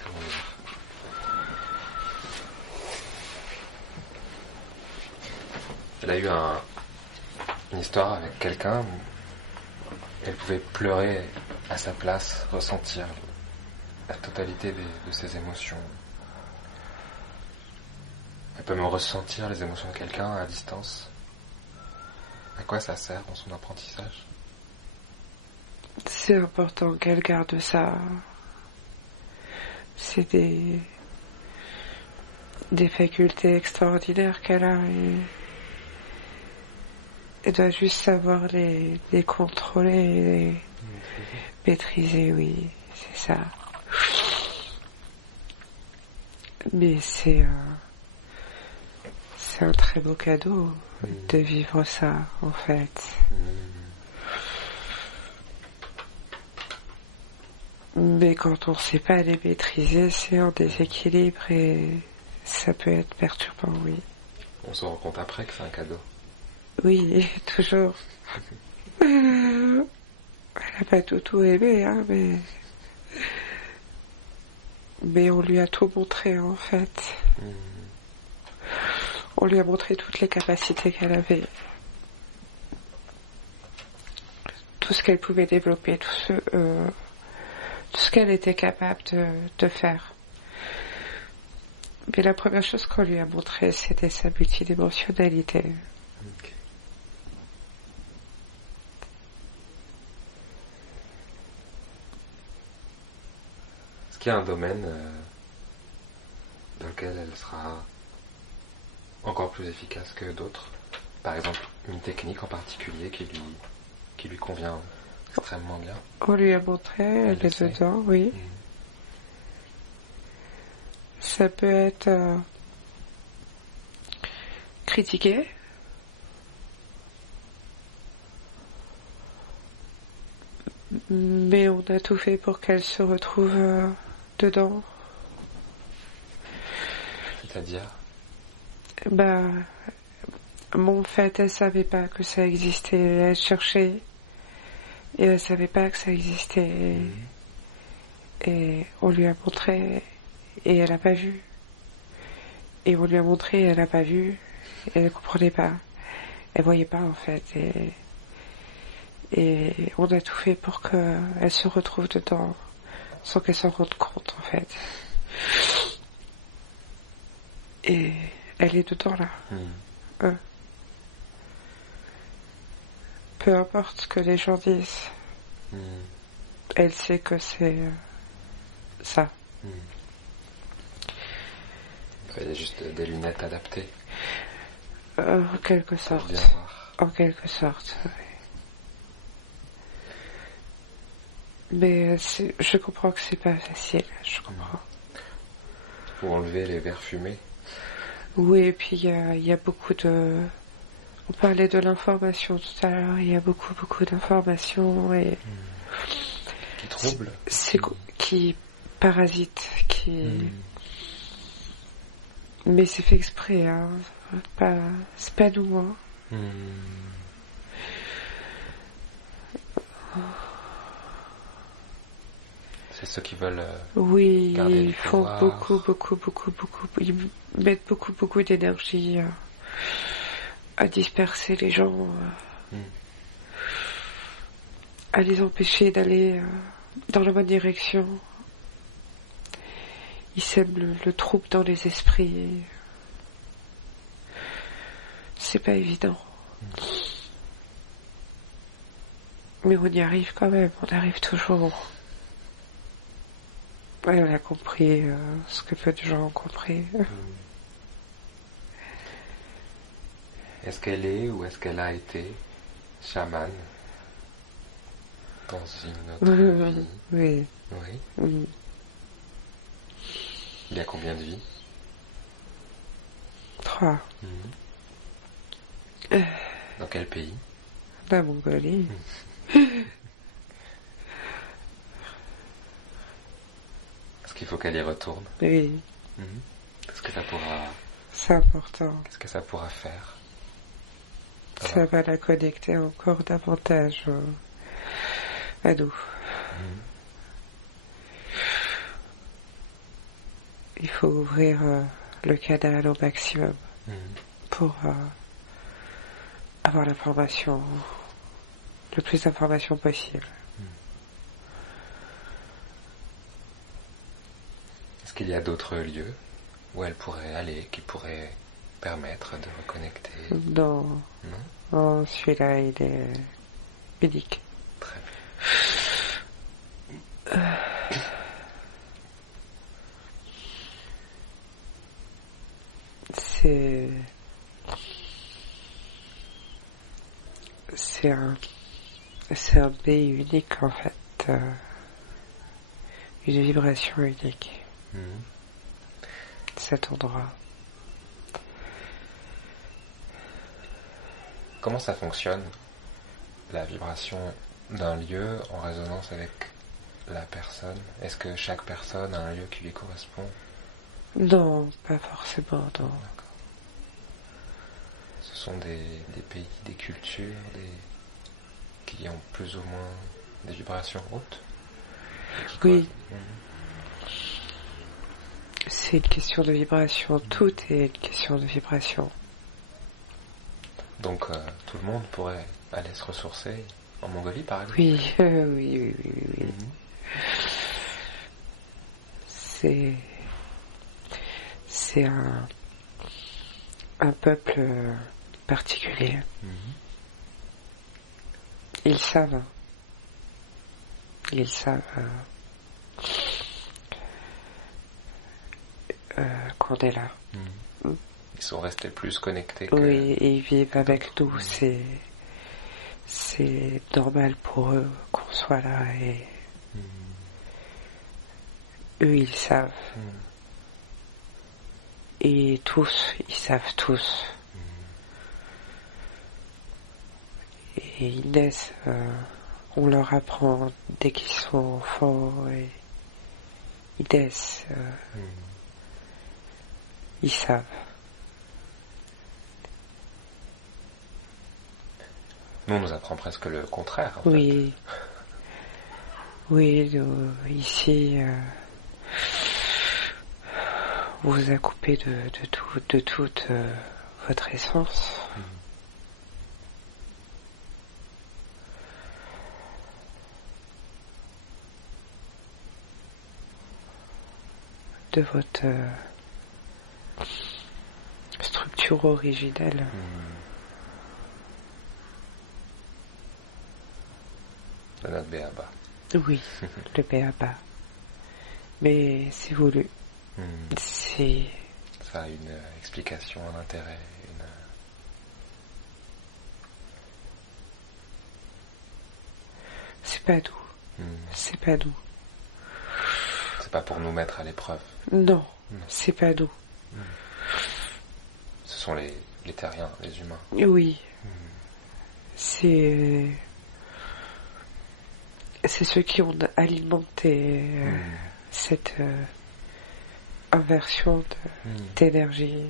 comment dire, elle a eu une histoire avec quelqu'un où elle pouvait pleurer à sa place, ressentir la totalité de ses émotions. Elle peut me ressentir les émotions de quelqu'un à distance. À quoi ça sert dans son apprentissage? C'est important qu'elle garde ça. C'est des facultés extraordinaires qu'elle a. Et elle doit juste savoir les contrôler et les maîtriser, oui, c'est ça. Mais c'est un très beau cadeau de vivre ça, en fait. Mais quand on ne sait pas les maîtriser, c'est un déséquilibre et ça peut être perturbant, oui. On se rend compte après que c'est un cadeau. Oui, toujours. Elle n'a pas tout aimé, hein, mais on lui a tout montré, en fait. On lui a montré toutes les capacités qu'elle avait. Tout ce qu'elle pouvait développer, tout ce qu'elle était capable de faire. Mais la première chose qu'on lui a montré, c'était sa multidimensionnalité. Okay. Est-ce qu'il y a un domaine dans lequel elle sera encore plus efficace que d'autres? Par exemple, une technique en particulier qui lui convient extrêmement bien? On lui a montré, elle est dedans, oui. Ça peut être critiquer. Mais on a tout fait pour qu'elle se retrouve dedans. C'est-à-dire? En fait, elle savait pas que ça existait. Elle cherchait et elle savait pas que ça existait. Et on lui a montré et elle a pas vu. Et on lui a montré et elle a pas vu. Et elle comprenait pas. Elle voyait pas en fait. Et on a tout fait pour qu'elle se retrouve dedans sans qu'elle s'en rende compte en fait. Et elle est dedans là. peu importe ce que les gens disent. Elle sait que c'est ça. Il y a juste des lunettes adaptées. En quelque sorte. Bien voir. En quelque sorte, oui. Mais je comprends que c'est pas facile, je comprends. Pour enlever les verres fumés. Oui, et puis il y a beaucoup de... On parlait de l'information tout à l'heure, il y a beaucoup d'informations et... Qui troublent. Qui parasitent, qui... Mais c'est fait exprès, hein. C'est pas nous, hein. C'est ceux qui veulent oui, garder ils le font pouvoir. beaucoup. Ils mettent beaucoup d'énergie à disperser les gens, à les empêcher d'aller dans la bonne direction. Ils sèment le trouble dans les esprits. C'est pas évident. Mais on y arrive quand même, on arrive toujours. Ouais, on a compris ce que peu de gens ont compris. Est-ce qu'elle est ou est-ce qu'elle a été chamane dans une autre vie? Oui. Oui. Il y a combien de vies? 3. Dans quel pays? La Mongolie. Est-ce qu'il faut qu'elle y retourne? Oui. Qu'est-ce que ça pourra... C'est important. Qu'est-ce que ça pourra faire? Ça va la connecter encore davantage à nous. Il faut ouvrir le canal au maximum pour avoir l'information, le plus d'informations possible. Est-ce qu'il y a d'autres lieux où elle pourrait aller, qui pourraient permettre de reconnecter? Non. Oh, celui-là, il est unique. Très bien. C'est un pays unique en fait, une vibration unique. Cet endroit. Comment ça fonctionne, la vibration d'un lieu en résonance avec la personne? Est-ce que chaque personne a un lieu qui lui correspond? Non, pas forcément, non. D'accord. Ce sont des pays, des cultures, qui ont plus ou moins des vibrations hautes? Oui. C'est une question de vibration. Tout est une question de vibration. Donc tout le monde pourrait aller se ressourcer en Mongolie, par exemple? Oui, oui. C'est un peuple particulier. Ils savent qu'on est là. Ils sont restés plus connectés que... Oui, et ils vivent avec nous. C'est normal pour eux qu'on soit là et eux ils savent. Et tous, ils savent tous. Et ils naissent, on leur apprend dès qu'ils sont enfants et ils naissent, ils savent. Nous, on nous apprend presque le contraire. En oui. fait. Oui, ici, on vous a coupé de toute votre essence. De votre structure originelle. de notre béaba. Oui, le béaba. Mais c'est voulu. C'est... Ça a une explication, un intérêt, C'est pas doux. C'est pas doux. C'est pas pour nous mettre à l'épreuve. Non, c'est pas doux. Ce sont les terriens, les humains. Oui. C'est ceux qui ont alimenté cette inversion d'énergie.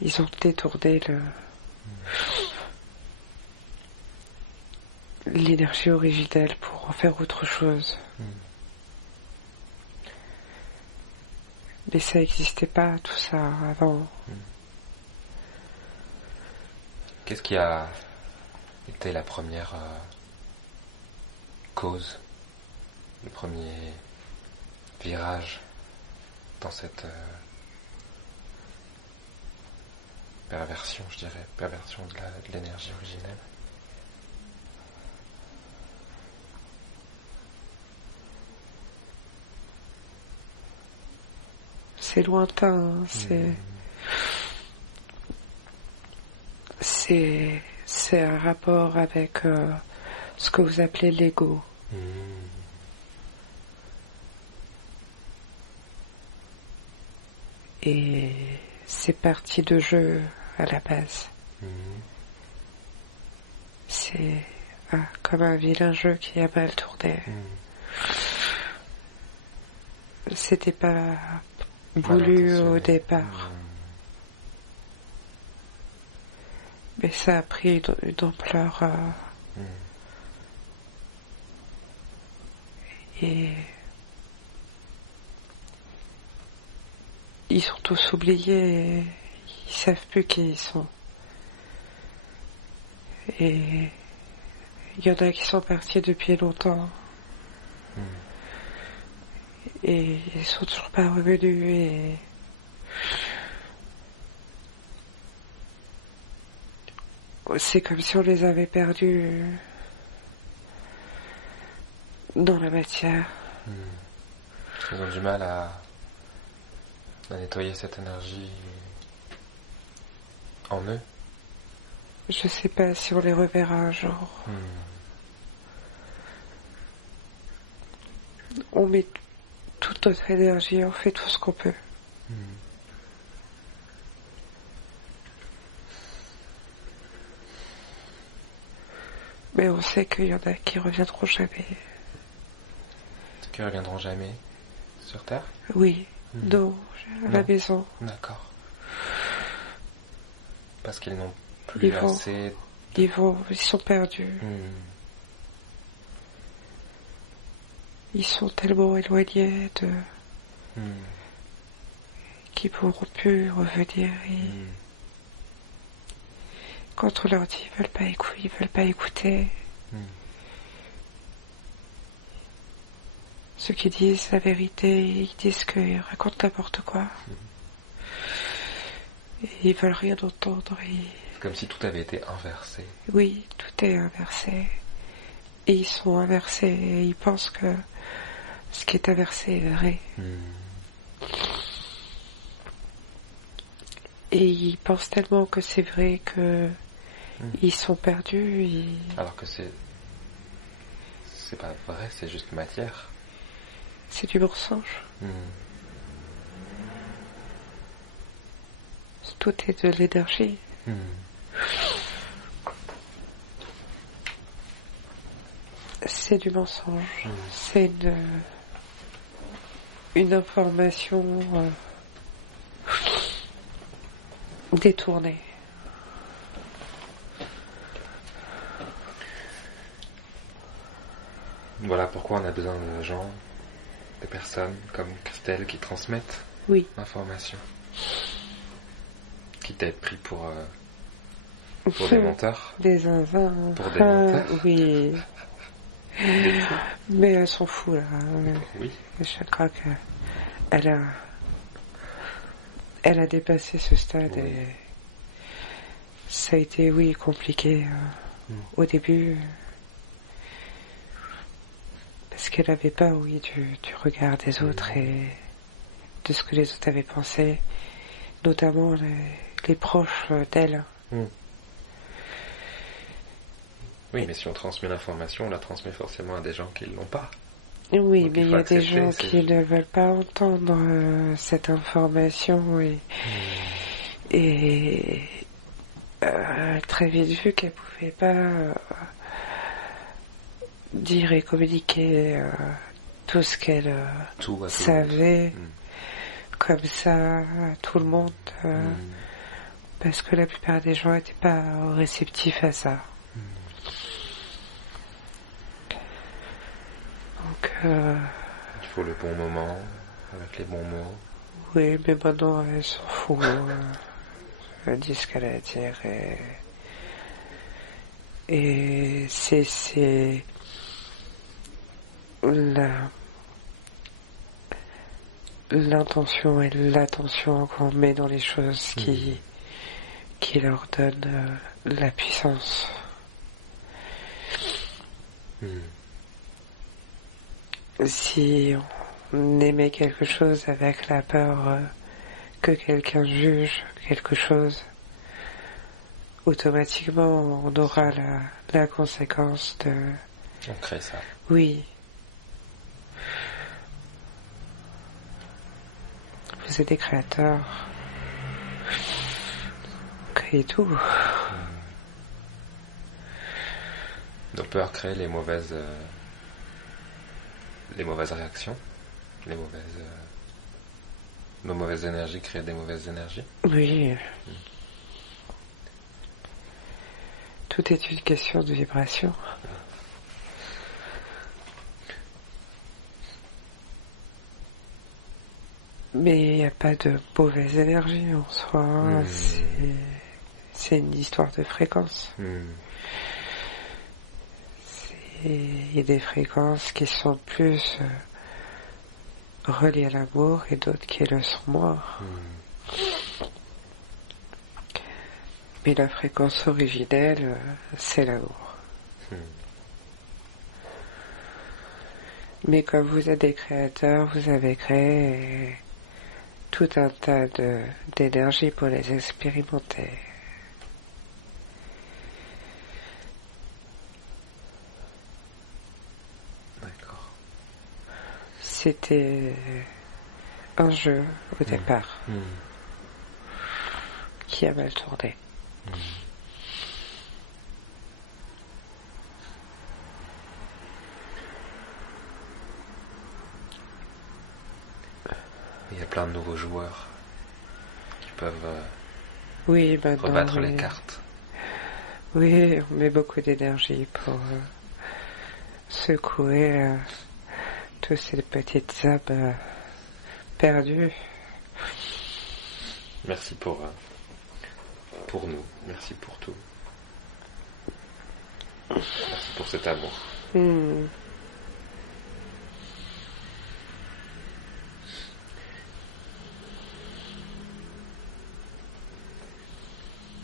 Ils ont détourné l'énergie originelle pour en faire autre chose. Mais ça n'existait pas tout ça avant. Qu'est-ce qui a été la première cause, le premier virage dans cette perversion, je dirais, perversion de l'énergie originelle? C'est lointain, c'est un rapport avec ce que vous appelez l'ego. Et c'est parti de jeu à la base. C'est comme un vilain jeu qui a mal tourné. C'était pas voulu au départ. Mais ça a pris une ampleur et ils sont tous oubliés, ils savent plus qui ils sont. Et il y en a qui sont partis depuis longtemps. Et ils sont toujours pas revenus et c'est comme si on les avait perdus dans la matière. Ils ont du mal à nettoyer cette énergie en eux. Je sais pas si on les reverra un jour. On met toute notre énergie, on fait tout ce qu'on peut. Mais on sait qu'il y en a qui reviendront jamais. Qui reviendront jamais sur Terre? Oui, non, à la maison. D'accord. Parce qu'ils n'ont plus assez... Ils sont perdus. Ils sont tellement éloignés qu'ils pourront plus revenir. Quand on leur dit ils veulent pas écouter. Ceux qui disent la vérité, ils disent qu'ils racontent n'importe quoi. Et ils veulent rien entendre. C'est comme si tout avait été inversé. Oui, tout est inversé. Et ils sont inversés et ils pensent que ce qui est inversé est vrai. Et ils pensent tellement que c'est vrai que ils sont perdus. Alors que c'est pas vrai, c'est juste matière. C'est du mensonge. Tout est de l'énergie. C'est du mensonge. C'est une information détournée. Voilà pourquoi on a besoin de gens, de personnes comme Christelle qui transmettent l'information. Quitte à être pris pour des menteurs. Des zinzins. Pour des menteurs. Oui. Mais elles sont fous là. Oui. Je crois qu'elle a dépassé ce stade et ça a été compliqué au début. qu'elle avait peur, oui, du regard des autres et de ce que les autres avaient pensé, notamment les proches d'elle. Oui, mais si on transmet l'information, on la transmet forcément à des gens qui ne l'ont pas. Oui, donc mais il y a des gens qui ne veulent pas entendre cette information et très vite vu qu'elle pouvait pas dire et communiquer tout ce qu'elle savait comme ça à tout le monde parce que la plupart des gens n'étaient pas réceptifs à ça. Donc il faut le bon moment avec les bons mots. Oui, mais maintenant elle s'en fout. Elle dit ce qu'elle a à dire et c'est l'intention et l'attention qu'on met dans les choses qui leur donne la puissance. Si on aimait quelque chose avec la peur que quelqu'un juge quelque chose, automatiquement on aura la conséquence de... On crée ça. Oui. Vous êtes des créateurs. Vous créez tout. Nos peurs créent les mauvaises réactions, nos mauvaises énergies créent des mauvaises énergies. Oui. Tout est une question de vibration. Mais il n'y a pas de mauvaise énergie en soi. C'est une histoire de fréquence. Il y a des fréquences qui sont plus reliées à l'amour et d'autres qui le sont moins. Mais la fréquence originelle, c'est l'amour. Mais comme vous êtes des créateurs, vous avez créé tout un tas d'énergie pour les expérimenter. D'accord. C'était un jeu au départ qui a mal tourné. Il y a plein de nouveaux joueurs qui peuvent rebattre les cartes. Oui, on met beaucoup d'énergie pour secouer toutes ces petites âmes perdues. Merci pour nous, merci pour tout. Merci pour cet amour.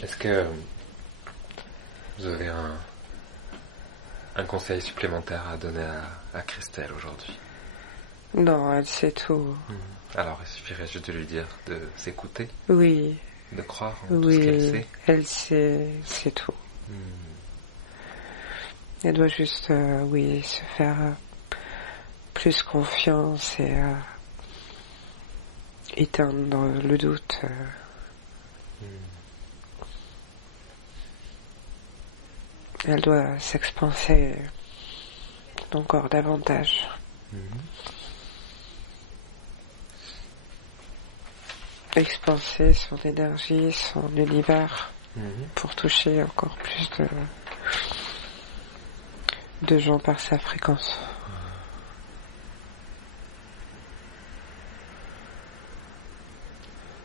Est-ce que vous avez un conseil supplémentaire à donner à Christelle aujourd'hui? Non, elle sait tout. Alors, il suffirait juste de lui dire de s'écouter. Oui. De croire en tout ce qu'elle sait. Elle sait, c'est tout. Elle doit juste, se faire plus confiance et éteindre le doute. Elle doit s'expanser encore davantage. Expanser son énergie, son univers pour toucher encore plus de gens par sa fréquence.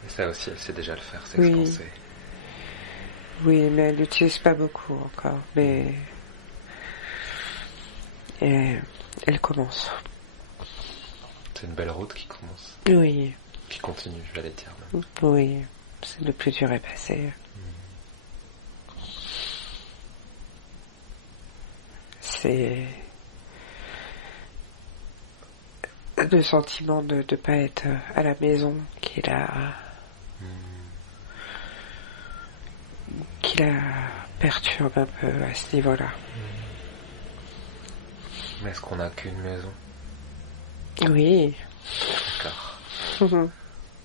Et ça aussi, elle sait déjà le faire, s'expanser. Oui, mais elle l'utilise pas beaucoup encore, mais elle commence. C'est une belle route qui commence. Oui. Qui continue, j'allais dire. Oui, c'est le plus dur est passé. de sentiment de ne pas être à la maison qui la perturbe un peu à ce niveau-là. Mais est-ce qu'on n'a qu'une maison? Oui. D'accord.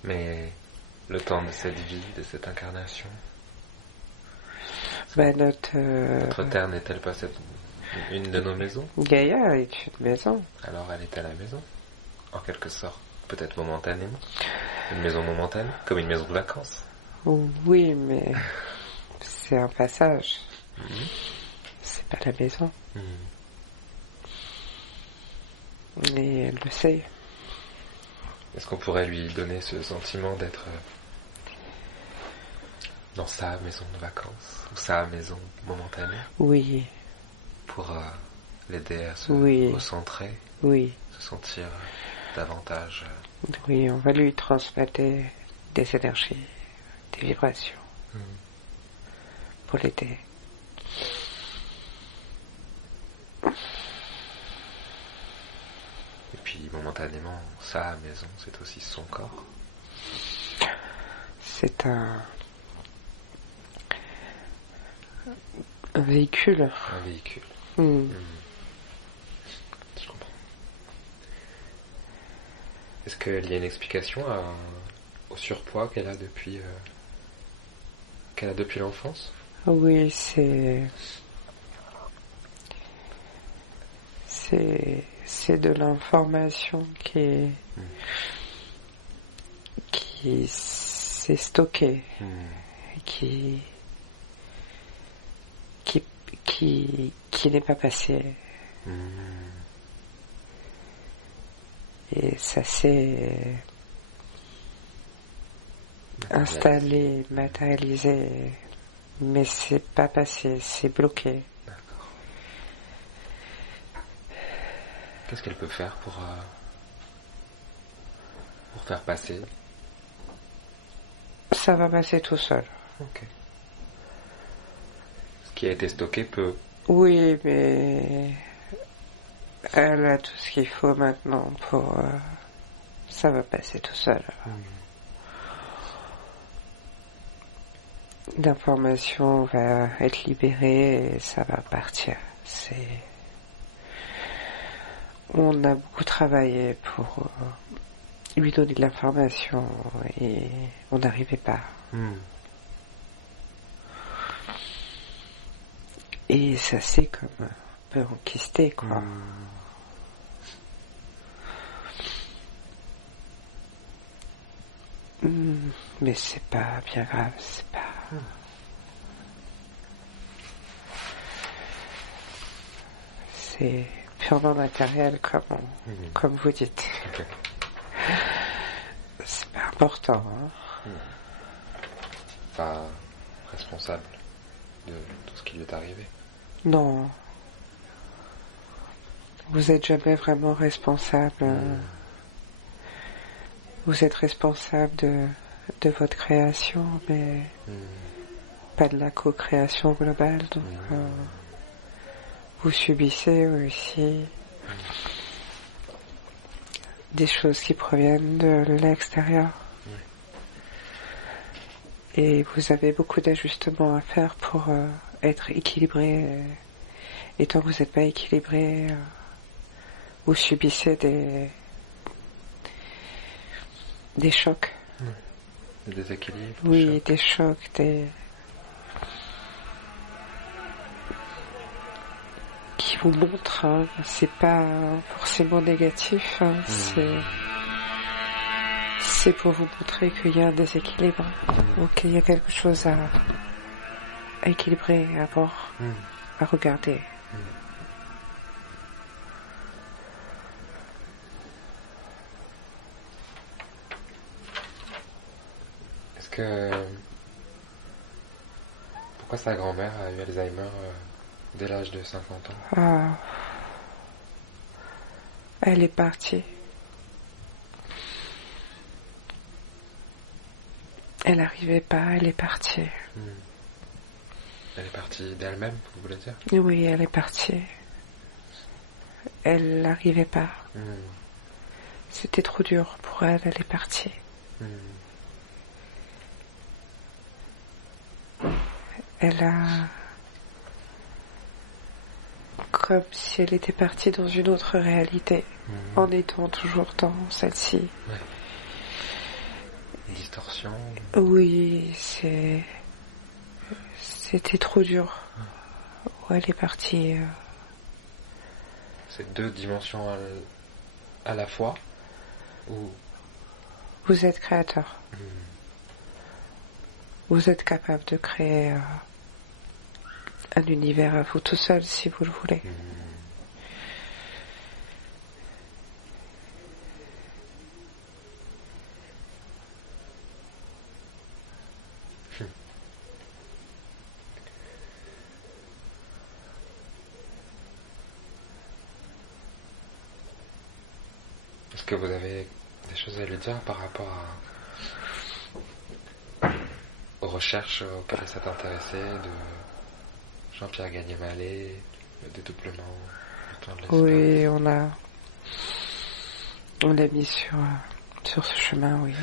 Mais le temps de cette vie, de cette incarnation, notre terre n'est-elle pas une de nos maisons? Gaïa est une maison. Alors elle est à la maison, en quelque sorte, peut-être momentanément. Une maison momentanée, comme une maison de vacances. Oui, mais c'est un passage. C'est pas la maison. Et elle le sait. Est-ce qu'on pourrait lui donner ce sentiment d'être dans sa maison de vacances, ou sa maison momentanée? Oui. Pour l'aider à se recentrer, se sentir davantage... Oui, on va lui transmettre des énergies, des vibrations, pour l'aider. Et puis momentanément, sa maison, c'est aussi son corps. C'est un véhicule. Un véhicule. Je comprends. Est-ce qu'il y a une explication au surpoids qu'elle a depuis l'enfance? Oui, c'est de l'information qui s'est stockée, qui n'est pas passée. Et ça s'est installé, matérialisé, mais c'est pas passé, c'est bloqué. D'accord. Qu'est-ce qu'elle peut faire pour faire passer? Ça va passer tout seul. Ok. Ce qui a été stocké peut... Oui, mais elle a tout ce qu'il faut maintenant pour... ça va passer tout seul. L'information va être libérée et ça va partir. On a beaucoup travaillé pour lui donner de l'information et on n'arrivait pas. Et ça s'est comme un peu enquisté, quoi. Mais c'est pas bien grave, c'est pas... C'est purement matériel, comme vous dites. Okay. C'est pas important, hein. Pas responsable de tout ce qui lui est arrivé. Non. Vous êtes jamais vraiment responsable. Vous êtes responsable de votre création, mais pas de la co-création globale. Donc, vous subissez aussi des choses qui proviennent de l'extérieur. Et vous avez beaucoup d'ajustements à faire pour être équilibré. Et tant que vous n'êtes pas équilibré, vous subissez des chocs. Des déséquilibres. Oui, des chocs, qui vous montrent, hein, c'est pas forcément négatif, hein, c'est pour vous montrer qu'il y a un déséquilibre, ou qu'il y a quelque chose à équilibrer, à voir, à regarder. Pourquoi sa grand-mère a eu Alzheimer dès l'âge de 50 ans? Elle est partie. Elle n'arrivait pas, elle est partie. Elle est partie d'elle-même, vous voulez dire? Oui, elle est partie. Elle n'arrivait pas. c'était trop dur pour elle, elle est partie. Elle a... comme si elle était partie dans une autre réalité, en étant toujours dans celle-ci. Ouais. Une distorsion. Oui, c'était trop dur. Où elle est partie. C'est deux dimensions à la fois ou... Vous êtes créateur. Vous êtes capable de créer un univers à vous tout seul si vous le voulez. Est-ce que vous avez des choses à lui dire par rapport aux recherches auxquelles elle s'est intéressée de Jean-Pierre Gagné-Mallet, le dédoublement, le temps de l'espace? Oui, on l'a mis sur ce chemin, oui.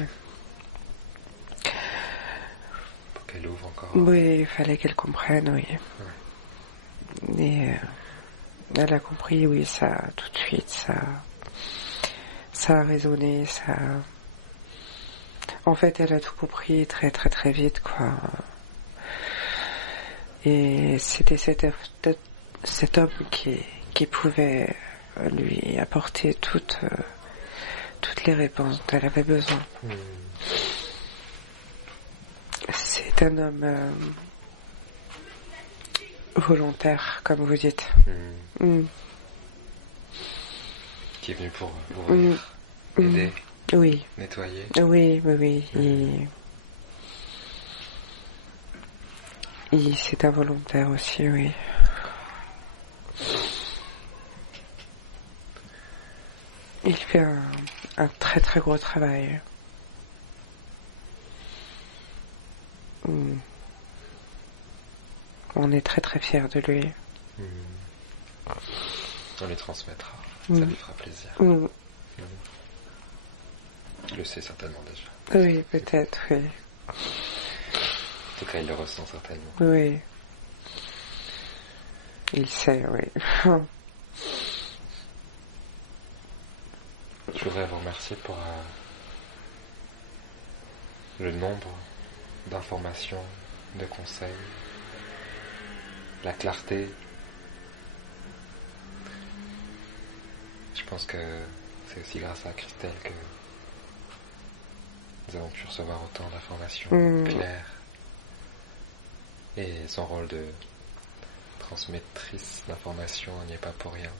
Pour qu'elle ouvre encore. Oui, il fallait qu'elle comprenne, oui. Ouais. Et elle a compris, oui, ça, tout de suite, ça a résonné, ça... En fait, elle a tout compris très très très vite, quoi. Et c'était cet homme qui pouvait lui apporter toutes les réponses dont elle avait besoin. C'est un homme volontaire, comme vous dites. Qui est venu pour ouvrir, aider, oui. nettoyer. Oui. C'est un volontaire aussi, oui. Il fait un très très gros travail. On est très très fiers de lui. On lui transmettra, ça lui fera plaisir. Il le sait certainement déjà. Oui, peut-être, oui. En tout cas, il le ressent certainement. Oui. Il sait, oui. Je voudrais vous remercier pour le nombre d'informations, de conseils, la clarté. Je pense que c'est aussi grâce à Christelle que nous avons pu recevoir autant d'informations claires. Et son rôle de transmettrice d'informations n'y est pas pour rien.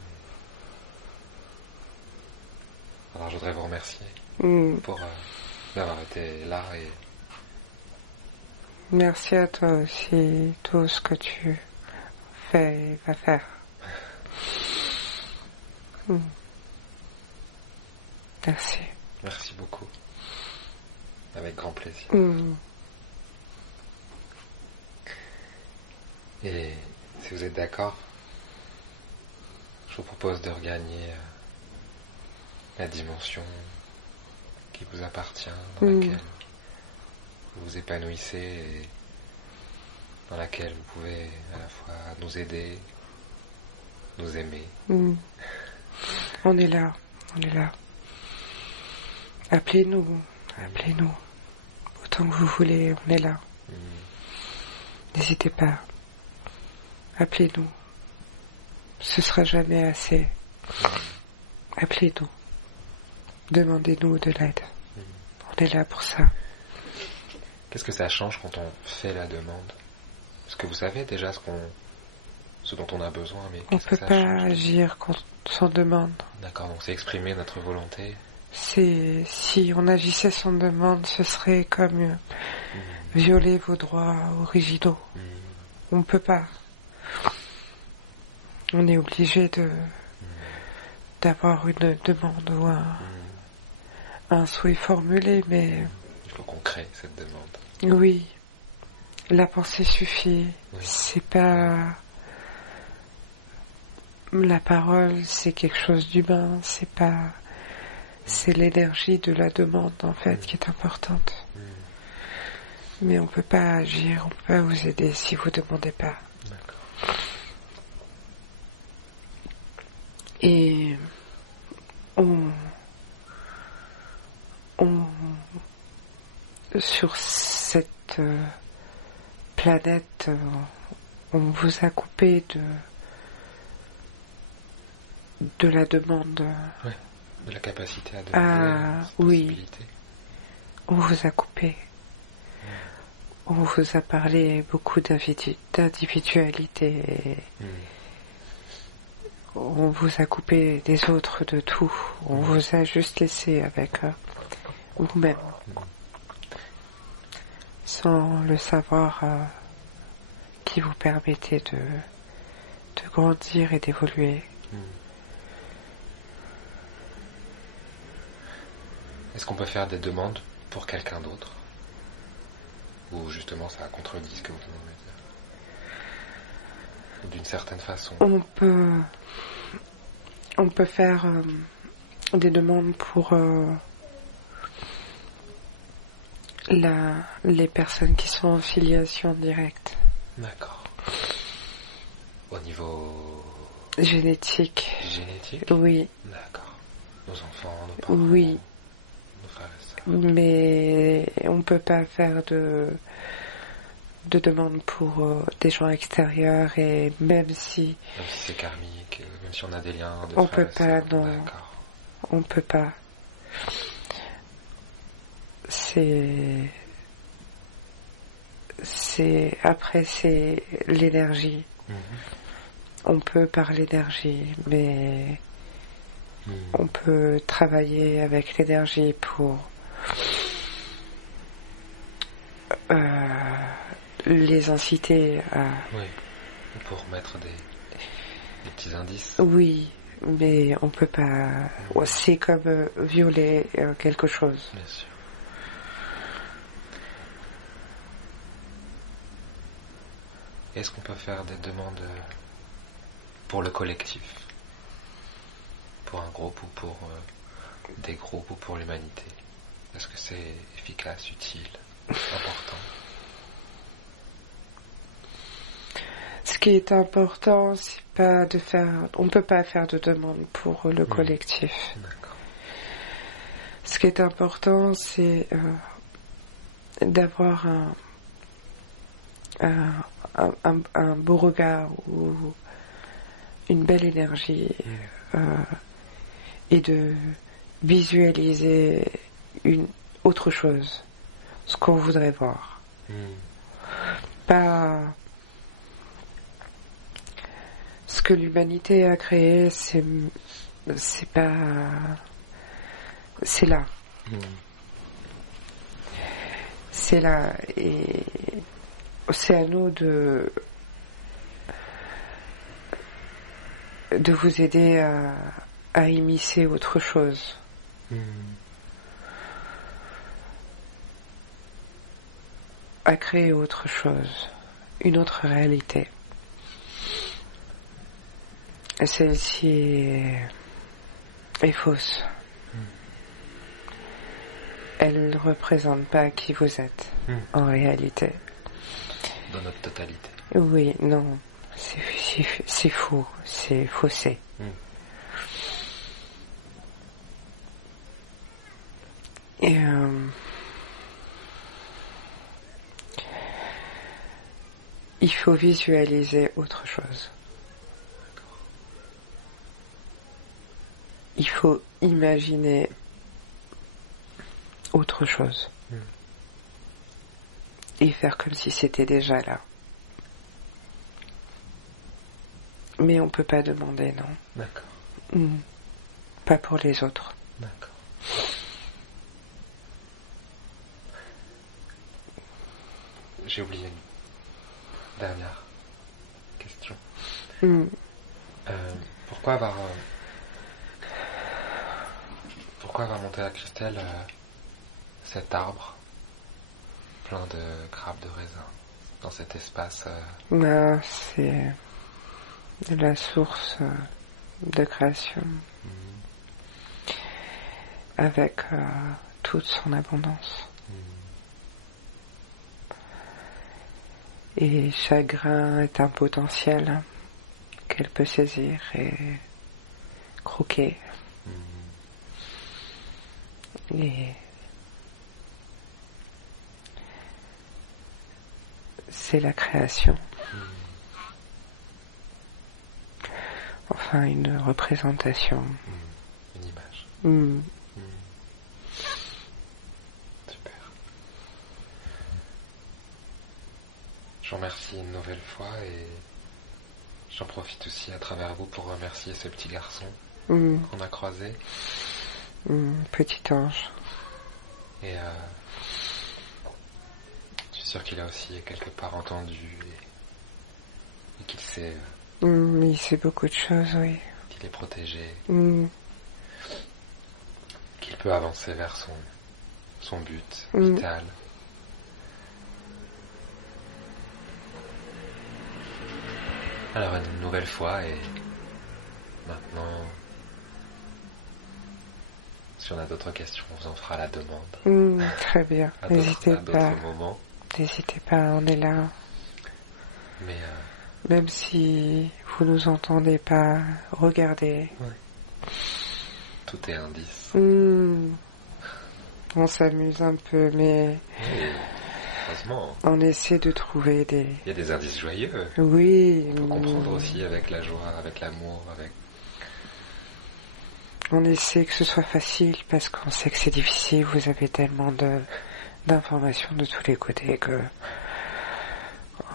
Alors je voudrais vous remercier pour d'avoir été là et... Merci à toi aussi, tout ce que tu fais et vas faire. Merci. Merci beaucoup. Avec grand plaisir. Et si vous êtes d'accord, je vous propose de regagner la dimension qui vous appartient, dans laquelle vous vous épanouissez et dans laquelle vous pouvez à la fois nous aider, nous aimer. On est là. Appelez-nous. Autant que vous voulez, on est là. N'hésitez pas. Appelez-nous. Ce sera jamais assez. Appelez-nous. Demandez-nous de l'aide. On est là pour ça. Qu'est-ce que ça change quand on fait la demande? Parce que vous savez déjà ce dont on a besoin, mais on peut pas agir sans demande. D'accord, donc c'est exprimer notre volonté. Si on agissait sans demande, ce serait comme violer vos droits originaux. On ne peut pas. On est obligé d'avoir une demande ou un souhait formulé, mais... Il faut qu'on crée cette demande. Oui, la pensée suffit. Oui. C'est pas... La parole, c'est quelque chose d'humain, c'est pas C'est l'énergie de la demande en fait qui est importante. Mais on peut pas agir, on peut pas vous aider si vous demandez pas. D'accord. Et sur cette planète, on vous a coupé de la demande. Ouais, de la capacité à demander, oui, on vous a coupé. On vous a parlé beaucoup d'individualité. On vous a coupé des autres, de tout. On vous a juste laissé avec vous-même. Sans le savoir qui vous permettait de grandir et d'évoluer. Est-ce qu'on peut faire des demandes pour quelqu'un d'autre? Ou justement ça contredit ce que vous venez de me dire? D'une certaine façon. On peut faire des demandes pour les personnes qui sont en filiation directe. D'accord. Au niveau génétique. Génétique? Oui. D'accord. Nos enfants, nos parents. Oui. Nos frères et sœurs. Mais on peut pas faire de demandes pour des gens extérieurs, et même si c'est karmique, même si on a des liens de on frères peut et pas, sœurs. non. D'accord. On peut pas. Après c'est l'énergie. On peut par l'énergie, mais on peut travailler avec l'énergie pour les inciter à... Oui, pour mettre des petits indices. Oui, mais on peut pas... C'est comme violer quelque chose. Bien sûr. Est-ce qu'on peut faire des demandes pour le collectif? Pour un groupe ou pour des groupes ou pour l'humanité? Est-ce que c'est efficace, utile, important? Ce qui est important, c'est pas de faire... On ne peut pas faire de demande pour le collectif. D'accord. Ce qui est important, c'est d'avoir un beau regard ou une belle énergie et de visualiser une autre chose, ce qu'on voudrait voir. Pas ce que l'humanité a créé, c'est pas, c'est là. C'est là, et c'est à nous de vous aider à immiscer autre chose. À créer autre chose, une autre réalité. Celle-ci est fausse. Elle ne représente pas qui vous êtes en réalité. Dans notre totalité. Oui, non, c'est faux, c'est faussé. Et il faut visualiser autre chose. Il faut imaginer autre chose. Et faire comme si c'était déjà là. Mais on peut pas demander, non. D'accord. Pas pour les autres. D'accord. J'ai oublié une dernière question. Pourquoi avoir monté à Christelle cet arbre plein de grappes de raisin dans cet espace? C'est la source de création. avec toute son abondance. Et chaque grain est un potentiel qu'elle peut saisir et croquer. Et c'est la création. Enfin, une représentation. Une image. Super. Je vous remercie une nouvelle fois et j'en profite aussi à travers vous pour remercier ce petit garçon qu'on a croisé. Petit ange. Et je suis sûr qu'il a aussi quelque part entendu et qu'il sait Il sait beaucoup de choses, oui. qu'il est protégé, qu'il peut avancer vers son but vital. Alors une nouvelle fois et maintenant, si on a d'autres questions, on vous en fera la demande. Très bien, n'hésitez pas. Moments. N'hésitez pas, on est là. Mais même si vous nous entendez pas, regardez. Ouais. Tout est indice. On s'amuse un peu, mais oui, heureusement. On essaie de trouver des... Il y a des indices joyeux. Oui. On peut comprendre aussi avec la joie, avec l'amour, avec... On essaie que ce soit facile parce qu'on sait que c'est difficile. Vous avez tellement d'informations de tous les côtés que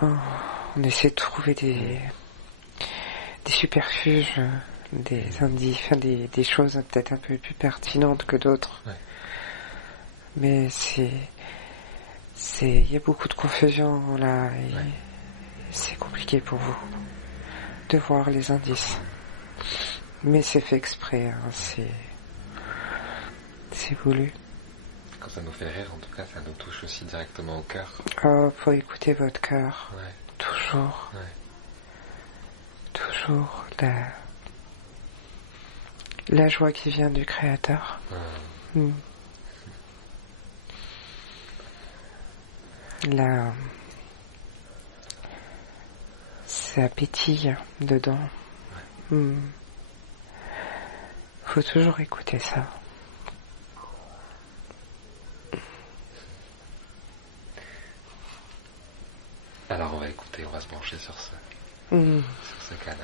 on essaie de trouver des superfuges, des indices, enfin des choses peut-être un peu plus pertinentes que d'autres. Ouais. Mais il y a beaucoup de confusion là et c'est compliqué pour vous de voir les indices. Mais c'est fait exprès, hein, c'est voulu. Quand ça nous fait rire, en tout cas, ça nous touche aussi directement au cœur. Oh, faut écouter votre cœur. Ouais. Toujours. Ouais. Toujours la joie qui vient du Créateur. Ça pétille dedans. Faut toujours écouter ça. Alors on va écouter, on va se brancher sur ce canal.